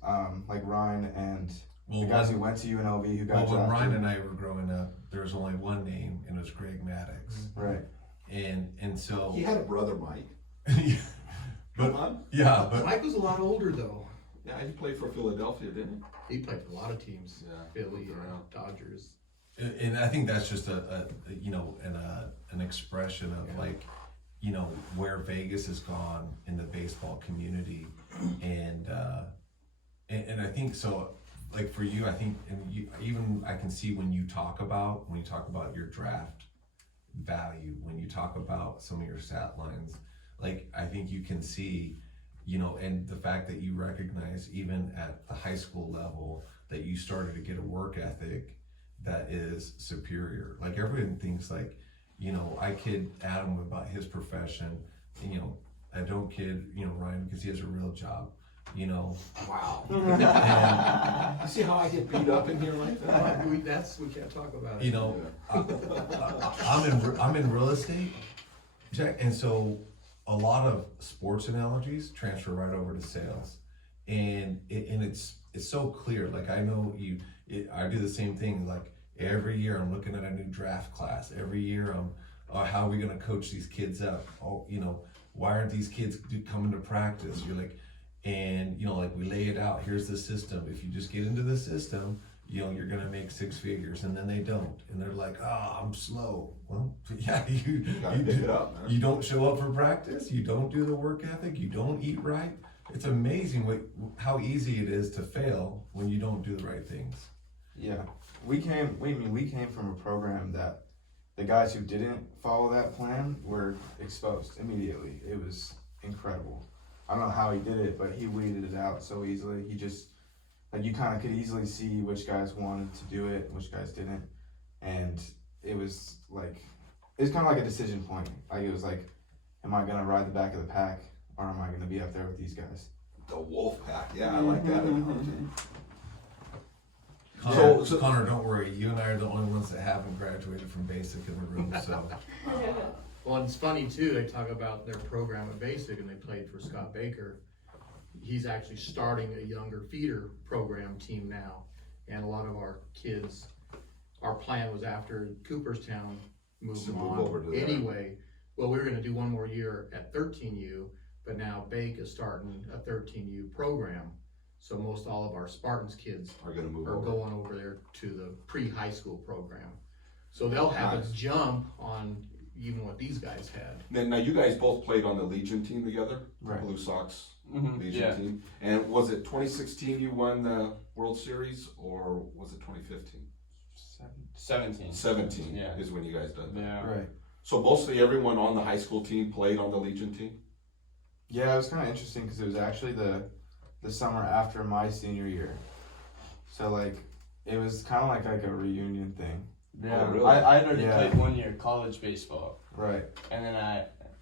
like Ryne and the guys who went to UNLV who got when drafted. Ryne and I were growing up, there was only one name, and it was Greg Maddox. Right. And so He had a brother, Mike. but Come on. yeah, but Mike was a lot older though. Yeah, he played for Philadelphia, didn't He played for a lot of teams. Yeah. Philly, Yeah. Dodgers. and I think that's just an expression of like you know, where Vegas has gone in the baseball community, and I think so. Like for you, I think, and you even I can see when you talk about your draft value, when you talk about some of your stat lines, like I think you can see, you know, and the fact that you recognize even at the high school level that you started to get a work ethic that is superior. Like everyone thinks like, you know, I kid Adam about his profession, and, you know, I don't kid, you know, Ryne because he has a real job, you know. Wow. And, You see how I get beat up in here like that? We can't talk about it. you know, I'm in real estate, Jack, and so a lot of sports analogies transfer right over to sales, and it's so clear. Like I know I do the same thing. Like every year I'm looking at a new draft class. Every year I'm, how are we gonna coach these kids up? Oh, you know, why aren't these kids coming to practice? You're like, and you know, like we lay it out. Here's the system. If you just get into the system, you know, you're gonna make six figures, and then they don't, and they're like, oh, I'm slow. Well, yeah, you gotta pick it up, man. You don't show up for practice. You don't do the work ethic. You don't eat right. It's amazing how easy it is to fail when you don't do the right things. Yeah, we came from a program that the guys who didn't follow that plan were exposed immediately. It was incredible. I don't know how he did it, but he weeded it out so easily. He just, like, you kind of could easily see which guys wanted to do it, which guys didn't, and it was kind of like a decision point. Like it was like, am I gonna ride the back of the pack, or am I gonna be up there with these guys? The wolf pack. Yeah, I like that analogy. Connor, don't worry. You and I are the only ones that haven't graduated from basic in the room. So, Well, it's funny too, they talk about their program at Basic and they played for Scott Baker. He's actually starting a younger feeder program team now. And a lot of our kids, our plan was after Cooperstown moved To them move on over to there. anyway. Well, we were gonna do one more year at 13U, but now Bake is starting a 13U program. So most all of our Spartans kids Are gonna move are over. going over there to the pre-high school program. So they'll have Nice. a jump on even what these guys had. Now you guys both played on the Legion team together, Right. Blue Sox Mhm, Legion yeah. team. And was it 2016 you won the World Series, or was it 2015? 17. 17 Yeah. is when you guys did that. Yeah. Right. So mostly everyone on the high school team played on the Legion team? Yeah, it was kind of interesting because it was actually the summer after my senior year, so like it was kind of like a reunion thing. Yeah. Oh, really? I had already Yeah. played 1 year college baseball, Right. and then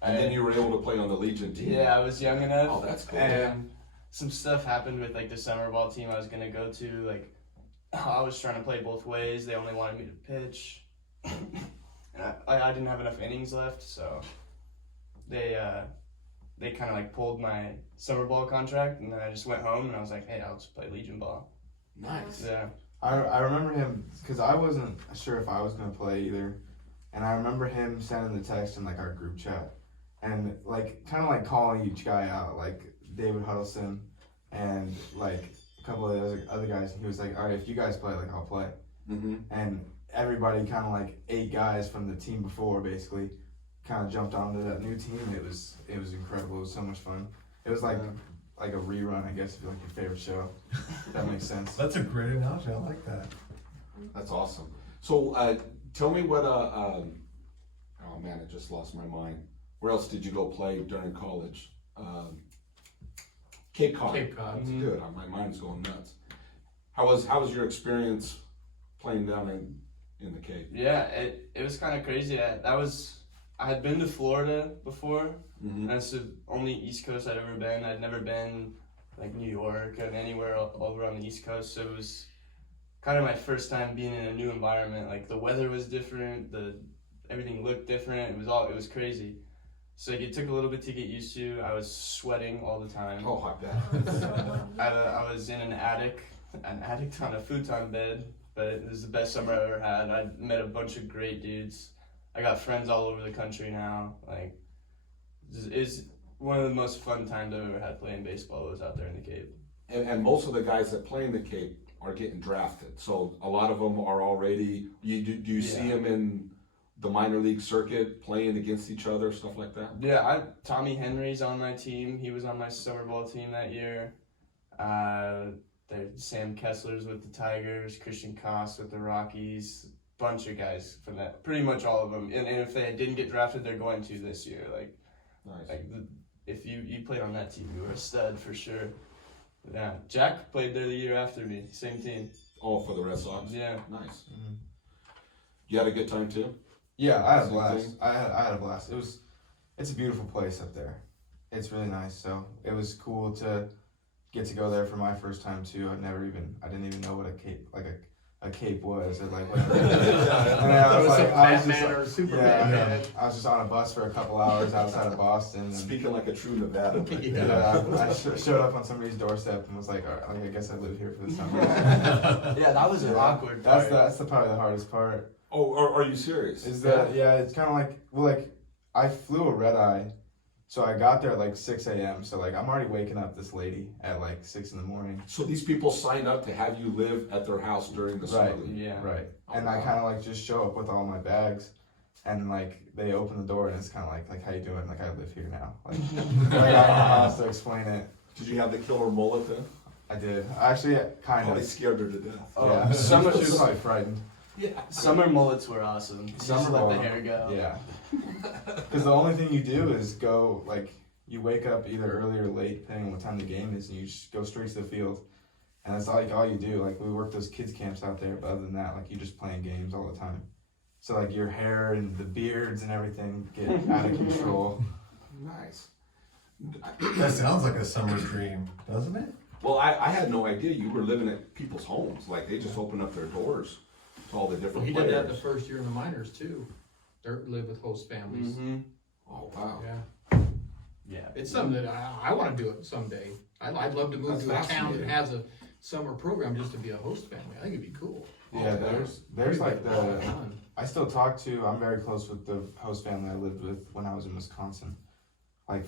And then you were able to play on the Legion team? yeah, I was young enough. Oh, that's cool. And some stuff happened with like the summer ball team I was gonna go to. Like, I was trying to play both ways. They only wanted me to pitch. And I didn't have enough innings left, so they kind of like pulled my summer ball contract, and then I just went home and I was like, hey, I'll just play Legion ball. Nice. Yeah. I remember him because I wasn't sure if I was gonna play either, and I remember him sending the text in like our group chat, and like kind of like calling each guy out, like David Huddleston, and like a couple of the other guys. And he was like, all right, if you guys play, like I'll play, Mm-hmm. and everybody kind of like 8 guys from the team before basically kind of jumped onto that new team. It was incredible. It was so much fun. It was like a rerun, I guess, if you like your favorite show. If that makes sense. that's a great analogy. I like that. That's awesome. So tell me what, oh man, I just lost my mind. Where else did you go play during college? Cape Cod. Cape Cod. That's good. My mind's going nuts. How was your experience playing down in the Cape? Yeah, it was kind of crazy. I had been to Florida before, Mm-hmm. and that's the only East Coast I'd ever been. I'd never been like New York and anywhere all around the East Coast, so it was kind of my first time being in a new environment. Like the weather was different, everything looked different. It was crazy. So like, it took a little bit to get used to. I was sweating all the time. Oh, I bet. I was in an attic on a futon bed, but it was the best summer I ever had. I met a bunch of great dudes. I got friends all over the country now. Like, it's one of the most fun times I've ever had playing baseball was out there in the Cape. And most of the guys that play in the Cape are getting drafted. So a lot of them are already. Do you see Yeah. them in the minor league circuit, playing against each other, stuff like that? Yeah, Tommy Henry's on my team. He was on my summer ball team that year. There's Sam Kessler's with the Tigers, Christian Koss with the Rockies, bunch of guys from that. Pretty much all of them. And if they didn't get drafted, they're going to this year. Nice. If you played on that team, you were a stud for sure. Yeah, Jack played there the year after me, same team. Oh, for the Red Sox? Yeah. Nice. You had a good time too? Yeah, I had a Same blast. thing? I had a blast. It's a beautiful place up there. It's really nice. So it was cool to get to go there for my first time too. I didn't even know what a cape was or like whatever. And I was like, Batman or Superman. yeah, I was just on a bus for a couple hours outside of Boston. And, Speaking like a true Nevada. I showed up on somebody's doorstep and was like, all right, I guess I live here for the summer. Yeah, that was an awkward part. That's probably the hardest part. Oh, are you serious? Is that it's kind of like I flew a red eye, so I got there at like 6 a.m. So like I'm already waking up this lady at like 6 in the morning. So these people signed up to have you live at their house during the summer Right. league? Yeah. Right. Oh, And I kind of like just show up with all my bags, and like they open the door and it's kind of like how you doing? Like I live here now. Like, I don't know how else to explain it. Did you have the killer mullet then? I did. Actually, kind Probably of. scared her to death. Oh, Yeah. summer, She was probably frightened. Yeah. summer mullets were awesome. Summer Just let the mullet. hair go. Yeah. Because the only thing you do is go like you wake up either early or late, depending on what time the game is, and you just go straight to the field. And that's all you do. Like we work those kids camps out there, but other than that, like you're just playing games all the time. So like your hair and the beards and everything get out of control. Nice. That sounds like a summer dream, doesn't it? Well, I had no idea you were living at people's homes. Like they just opened up their doors to all the Well, different he players. did that the first year in the minors too. They live with host families. Mm-hmm. Oh wow. Yeah, Yeah. it's something that I want to do it someday. I'd love to move That's to a town that fascinating. has a summer program just to be a host family. I think it'd be cool. Yeah, there's like the Fun. I still talk to. I'm very close with the host family I lived with when I was in Wisconsin. Like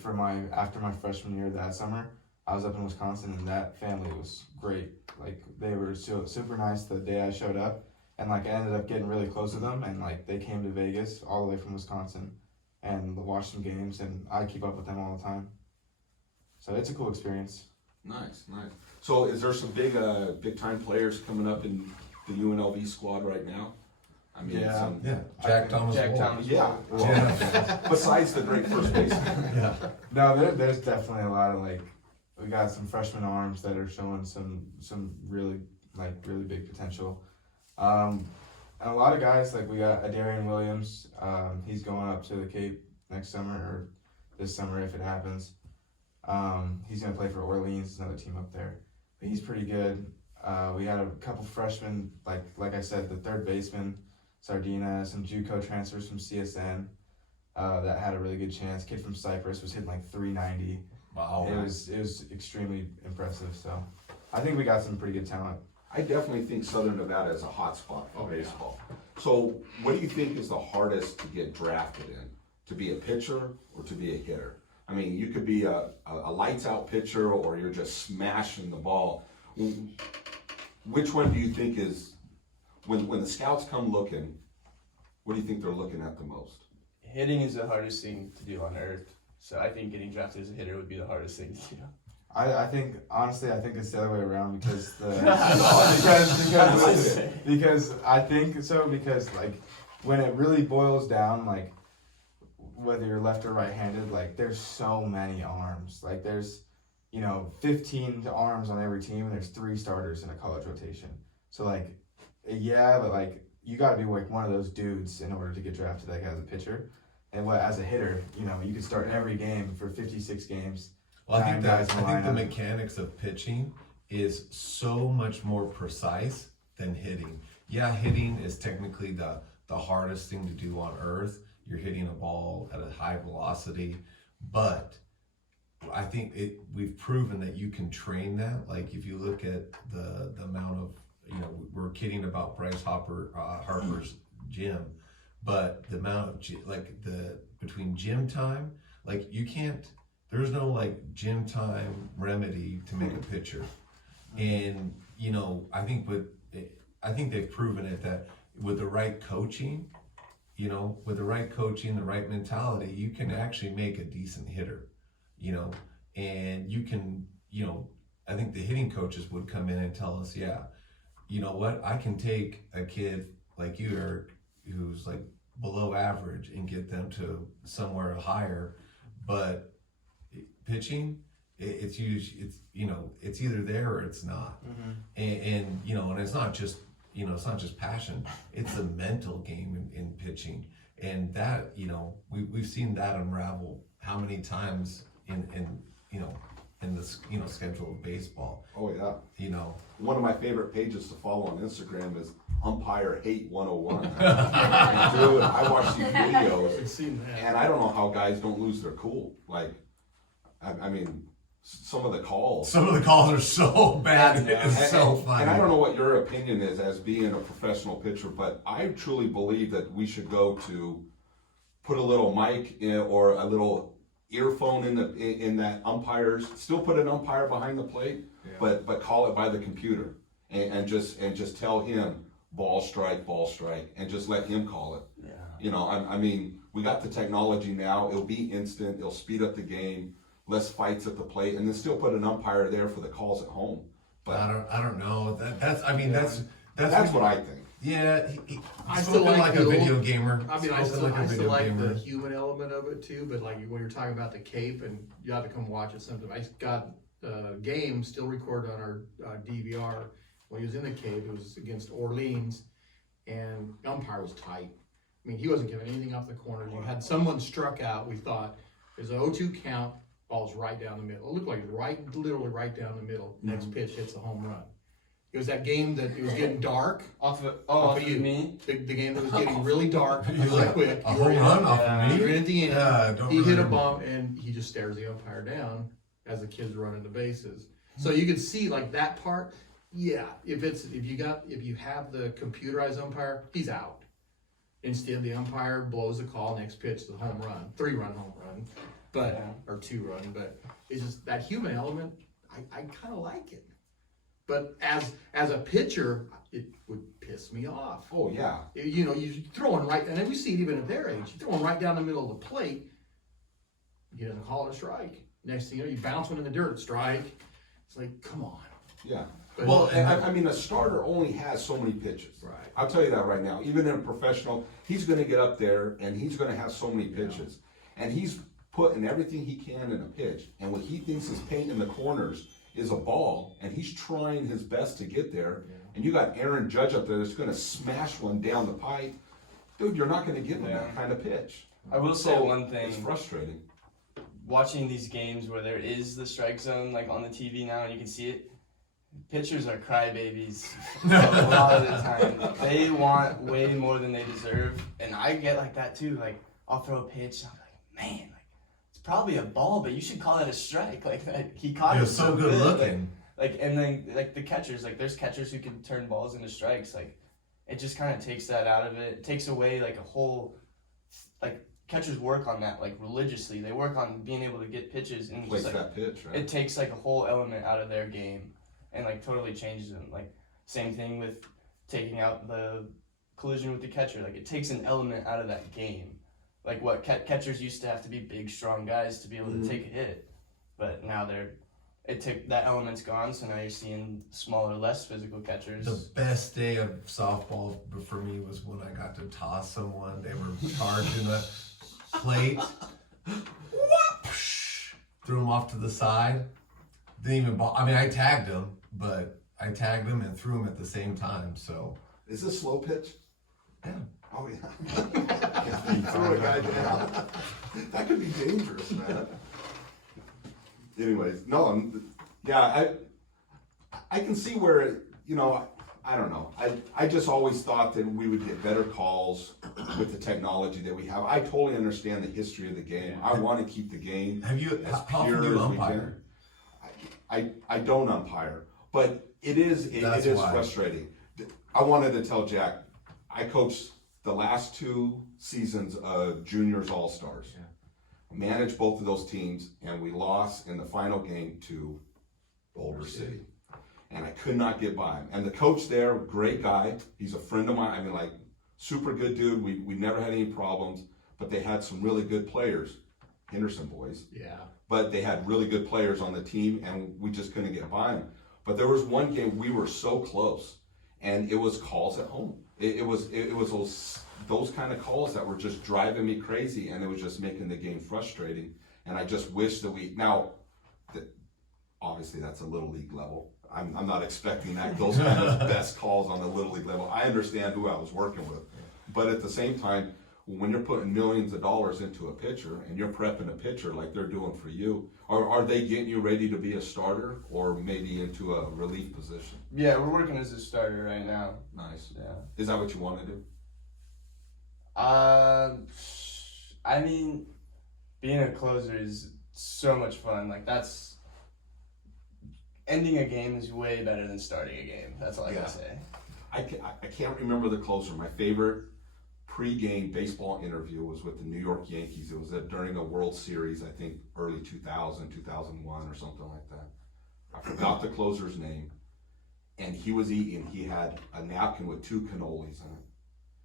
after my freshman year that summer, I was up in Wisconsin and that family was great. Like they were super nice the day I showed up, and like I ended up getting really close with them, and like they came to Vegas all the way from Wisconsin, and watched some games, and I keep up with them all the time. So it's a cool experience. Nice. So is there some big time players coming up in the UNLV squad right now? I mean, Yeah. some, Yeah, Jack Thomas. Jack Wolf. Thomas. yeah. Yeah. Besides the great first baseman. Yeah. No, there's definitely a lot of like we got some freshman arms that are showing some really big potential. And a lot of guys like we got Adarian Williams. He's going up to the Cape next summer or this summer if it happens. He's gonna play for Orleans, another team up there. But he's pretty good. We had a couple freshmen, like I said, the third baseman, Sardina, some JUCO transfers from CSN that had a really good chance. Kid from Cyprus was hitting like 390. Wow. It was extremely impressive. So I think we got some pretty good talent. I definitely think Southern Nevada is a hot spot for Oh, yeah. baseball. So what do you think is the hardest to get drafted in? To be a pitcher or to be a hitter? I mean, you could be a lights out pitcher or you're just smashing the ball. Which one do you think is, when the scouts come looking, what do you think they're looking at the most? Hitting is the hardest thing to do on earth. So I think getting drafted as a hitter would be the hardest thing to do. I think honestly it's the other way around because because I think so because like when it really boils down like whether you're left or right-handed like there's so many arms like there's 15 arms on every team and there's 3 starters in a college rotation so like yeah but like you got to be like one of those dudes in order to get drafted like as a pitcher and as a hitter you could start every game for 56 games. Well, I think the lineup. mechanics of pitching is so much more precise than hitting. Yeah, hitting is technically the hardest thing to do on earth. You're hitting a ball at a high velocity, but I think we've proven that you can train that. Like if you look at the amount of we're kidding about Bryce Harper's gym, but the amount of between gym time, like you can't. There's no like gym time remedy to make a pitcher, and I think they've proven it that with the right coaching, you know, with the right coaching, the right mentality, you can actually make a decent hitter, you know, and you can, you know, I think the hitting coaches would come in and tell us, yeah, you know what, I can take a kid like you, Eric, who's like below average and get them to somewhere higher, but pitching, it's usually, it's, you know, it's either there or it's not. And you know, and it's not just, you know, it's not just passion, it's a mental game in pitching. And that, you know, we've seen that unravel how many times in you know, in this, you know, schedule of baseball, Oh, yeah. you know. One of my favorite pages to follow on Instagram is Umpire Hate 101. And dude, I watch these videos, I've seen that. and I don't know how guys don't lose their cool. Like, I mean, some of the calls. Some of the calls are so bad, Yeah. it's so funny. And I don't know what your opinion is as being a professional pitcher, but I truly believe that we should go to put a little mic in, or a little earphone in that umpire's, still put an umpire behind the plate, but call it by the computer, and just tell him ball strike, and just let him call it. Yeah. You know, I mean, we got the technology now. It'll be instant. It'll speed up the game. Less fights at the plate, and then still put an umpire there for the calls at home. But I don't know. That's I mean that's what I think. Yeah, I he's still spoken like like a the video old- gamer. I mean, I Spoken still, I still like gamer. the human element of it too, but like when you're talking about the cape, and you have to come watch it sometime. I got a game still recorded on our DVR when he was in the cape. It was against Orleans, and the umpire was tight. I mean, he wasn't giving anything off the corners. You had someone struck out. We thought there's an 0-2 count. Ball's right down the middle. It looked like literally right down the middle. Next pitch hits a home run. It was that game that it was getting dark. Off of Off of you, you. me. The game that was getting really dark, He's really like, quick. a home run off of You're me. in at the end. Yeah, don't He hit a remember. bomb, and he just stares the umpire down as the kid's running the bases. So you could see like that part. Yeah, if you have the computerized umpire, he's out. Instead, the umpire blows the call. Next pitch, the home run, 3-run home run, but or 2-run. But it's just that human element. I kind of like it. But as a pitcher, it would piss me off. Oh yeah. You know, you throwing right, and then we see it even at their age. You throwing right down the middle of the plate. He doesn't call it a strike. Next thing you know, you bounce one in the dirt, strike. It's like, come on. Yeah. But, Well, I mean, a starter only has so many pitches. Right. I'll tell you that right now. Even in a professional, he's going to get up there and he's going to have so many pitches, and he's putting everything he can in a pitch. And what he thinks is paint in the corners is a ball, and he's trying his best to get there. Yeah. And you got Aaron Judge up there that's going to smash one down the pipe. Dude, you're not going to give him that kind of pitch. I will say one thing. It's frustrating. Watching these games where there is the strike zone, like on the TV now, and you can see it, pitchers are crybabies a lot of the time. They want way more than they deserve, and I get like that too. Like, I'll throw a pitch, and I'm like, man, like, it's probably a ball, but you should call it a strike. Like, that, he caught He it was so good looking. Like, and then like the catchers, like there's catchers who can turn balls into strikes. Like, it just kind of takes that out of it. It takes away like a whole, like, catchers work on that like religiously. They work on being able to get pitches, and Place just, like, that pitch, right? it takes like a whole element out of their game, and like totally changes them. Like, same thing with taking out the collision with the catcher. Like, it takes an element out of that game. Like, what catchers used to have to be big, strong guys to be able to take a hit, but now that element's gone. So now you're seeing smaller, less physical catchers. The best day of softball for me was when I got to toss someone. They were charging the plate. Threw them off to the side. Didn't even ball. I mean, I tagged them, but I tagged them and threw them at the same time. So Is this slow pitch? yeah. Oh yeah. You throw a guy down. That could be dangerous, man. Anyways, no, yeah, I can see where, you know, I don't know. I just always thought that we would get better calls with the technology that we have. I totally understand the history of the game. I want to keep the game Have you? as How often pure do you as we umpire? can. I don't umpire, but it is That's why. frustrating. I wanted to tell Jack, I coached the last 2 seasons of juniors all-stars. Managed both of those teams, and we lost in the final game to Boulder City. And I could not get by him. And the coach there, great guy. He's a friend of mine. I mean, like, super good dude. We never had any problems, but they had some really good players, Henderson boys. Yeah. But they had really good players on the team, and we just couldn't get by them. But there was one game we were so close, and it was calls at home. It was those kind of calls that were just driving me crazy, and it was just making the game frustrating. And I just wish that obviously that's a little league level. I'm not expecting those kind of best calls on the little league level. I understand who I was working with, but at the same time, when you're putting millions of dollars into a pitcher and you're prepping a pitcher like they're doing for you, are they getting you ready to be a starter or maybe into a relief position? Yeah, we're working as a starter right now. Nice. Yeah. Is that what you want to do? I mean, being a closer is so much fun. Like, that's ending a game is way better than starting a game. That's all I gotta say. I can't remember the closer. My favorite pre-game baseball interview was with the New York Yankees. It was during a World Series, I think early 2000, 2001 or something like that. I forgot the closer's name. And he was eating, he had a napkin with 2 cannolis in it.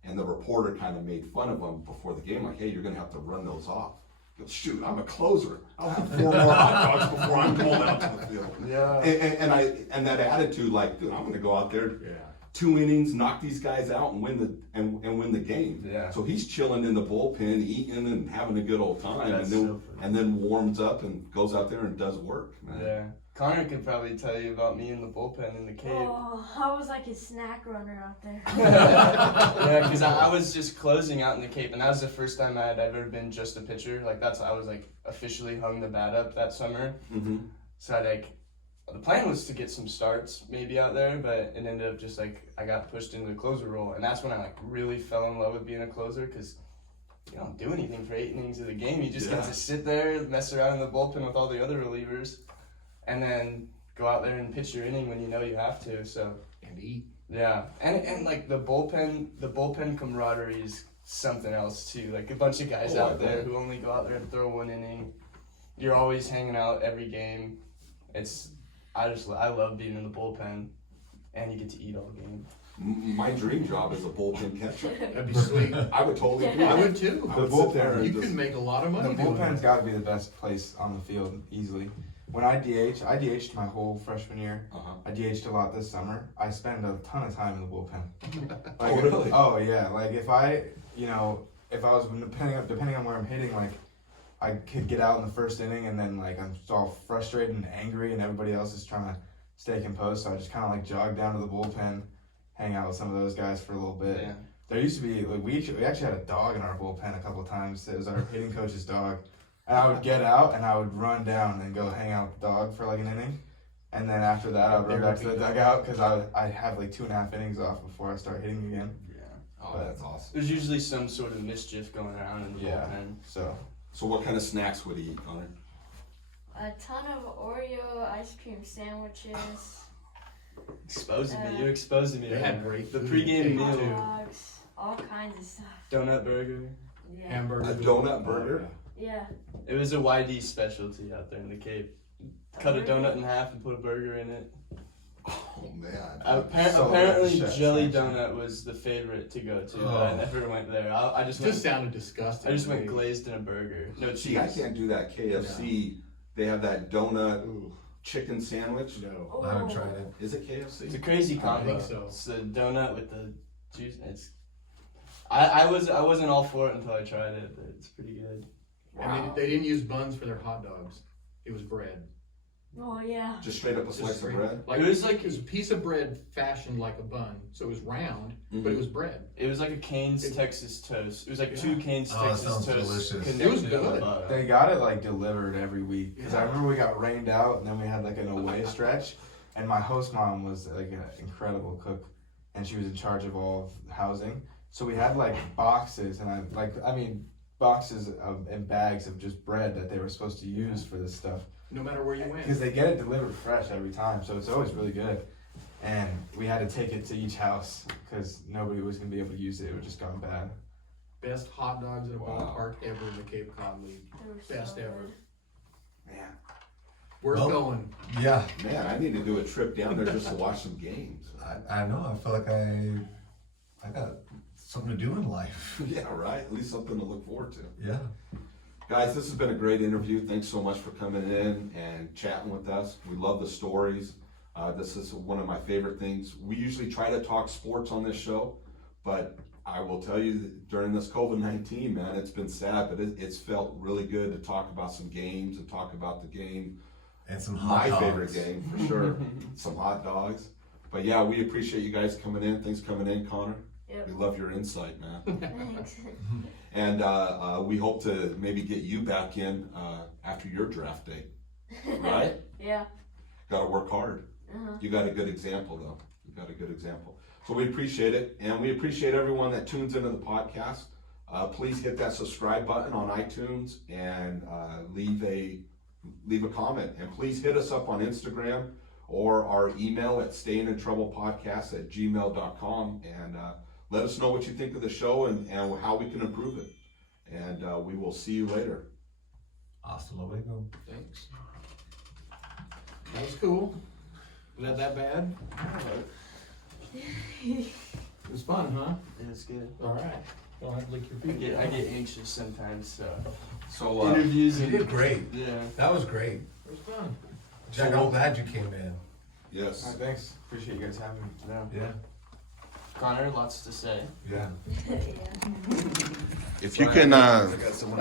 And the reporter kind of made fun of him before the game, like, hey, you're gonna have to run those off. He goes, shoot, I'm a closer. I'll have 4 more hot dogs before I'm going out to the field. Yeah. And that attitude, like, dude, I'm gonna go out there, Yeah. 2 innings, knock these guys out, and win the game. Yeah. So he's chilling in the bullpen, eating and having a good old time, That's and then so funny. and then warms up and goes out there and does work, man. Yeah. Connor could probably tell you about me in the bullpen in the cave. Oh, I was like his snack runner out there. Yeah, because I was just closing out in the Cape, and that was the first time I had ever been just a pitcher. Like, I was like officially hung the bat up that summer. Mm-hmm. So the plan was to get some starts maybe out there, but it ended up just like I got pushed into the closer role, and that's when I like really fell in love with being a closer, because you don't do anything for 8 innings of the game. You just get to sit there, mess around in the bullpen with all the other relievers, and then go out there and pitch your inning when you know you have to. So And eat. yeah, and like the bullpen camaraderie is something else too. Like a bunch of guys out there who only go out there and throw 1 inning. You're always hanging out every game. I love being in the bullpen, and you get to eat all game. My dream job is a bullpen catcher. That'd be sweet. I would totally do I that. would too. I would sit there and You just- can make a lot of The money doing bullpen's it. got to be the best place on the field easily. When I DH'd my whole freshman year. Uh-huh. I DH'd a lot this summer. I spend a ton of time in the bullpen. Oh, really? Oh yeah. Like if I was depending on where I'm hitting, like I could get out in the first inning and then like I'm all frustrated and angry and everybody else is trying to stay composed. So I just kind of like jog down to the bullpen, hang out with some of those guys for a little bit. Yeah. There used to be like we actually had a dog in our bullpen a couple of times. It was our hitting coach's dog. And I would get out and I would run down and go hang out with the dog for like an inning. And then after that, I would run back to the dugout because I'd have like 2.5 innings off before I start hitting again. Yeah. Oh, that's awesome. There's usually some sort of mischief going around in the bullpen. So what kind of snacks would he eat, Connor? A ton of Oreo ice cream sandwiches, Exposing Uh, me. You're exposing me. They right had now. great The food pregame at hot Cape, meal. too. dogs, all kinds of stuff. Donut burger. Yeah. Hamburger. A donut burger? Yeah. It was a YD specialty out there in the Cape. Cut a donut in half and put a burger in it. Oh man. Apparently, chef's Jelly action. Donut was the favorite to go to, but I never went there. I just went. Just sounded disgusting. I just to went me. glazed in a burger. No cheese. See, I can't do that KFC. They have that donut Ooh, chicken sandwich. no. I haven't tried it. Is it It's a KFC? crazy I combo. think so. It's the donut with the juice. I wasn't all for it until I tried it, but it's pretty good. And they didn't use buns for their hot dogs. It was bread. Oh yeah. Just straight up a slice of straight- bread? Like It was like- it was a piece of bread fashioned like a bun, so it was round, but it was bread. It was like a Cane's It- Texas toast. It was like Yeah. 2 Cane's Oh, that Texas sounds toast. delicious. connected It was in good. the bottom. They got it like delivered every week because I Yeah. remember we got rained out and then we had like an away stretch, and my host mom was like an incredible cook, and she was in charge of all of housing. So we had like boxes and boxes and bags of just bread that they were supposed to use for this stuff No matter where you went. because they get it delivered fresh every time, so it's always really good. And we had to take it to each house because nobody was gonna be able to use it. It was just gone bad. Best hot dogs at a Wow. ballpark ever in the Cape Cod League. They were Best so ever. good. Man. Where's Well- going? Yeah, Man, I need to do a trip down there just to watch some games. I know. I feel like I got something to do in life. Yeah, right, at least something to look forward to. Yeah. Guys, this has been a great interview. Thanks so much for coming in and chatting with us. We love the stories. This is one of my favorite things. We usually try to talk sports on this show, but I will tell you that during this COVID-19, man, it's been sad, but it's felt really good to talk about some games and talk about the game. And some hot My dogs. favorite game, for sure. Some hot dogs. But yeah, we appreciate you guys coming in. Thanks for coming in, Connor. Yep. We love your insight, man. Thanks. And we hope to maybe get you back in after your draft day, right? Yeah. Got to work hard. Uh-huh. You got a good example, though. You got a good example. So we appreciate it, and we appreciate everyone that tunes into the podcast. Please hit that subscribe button on iTunes and leave a comment. And please hit us up on Instagram or our email at stayintroublepodcast@gmail.com and let us know what you think of the show and how we can improve it. And we will see you later. Hasta luego. Thanks. That was cool. Was that bad? It was fun, huh? It's good. All right. Don't have to lick your feet. I get anxious sometimes, so So interviews You and did great. yeah. That was great. It was fun. Jack, I'm glad you came in. yes. Alright, thanks. Appreciate you guys having me. No. Yeah. Connor, lots to say. Yeah. Yeah. If you can. I got someone.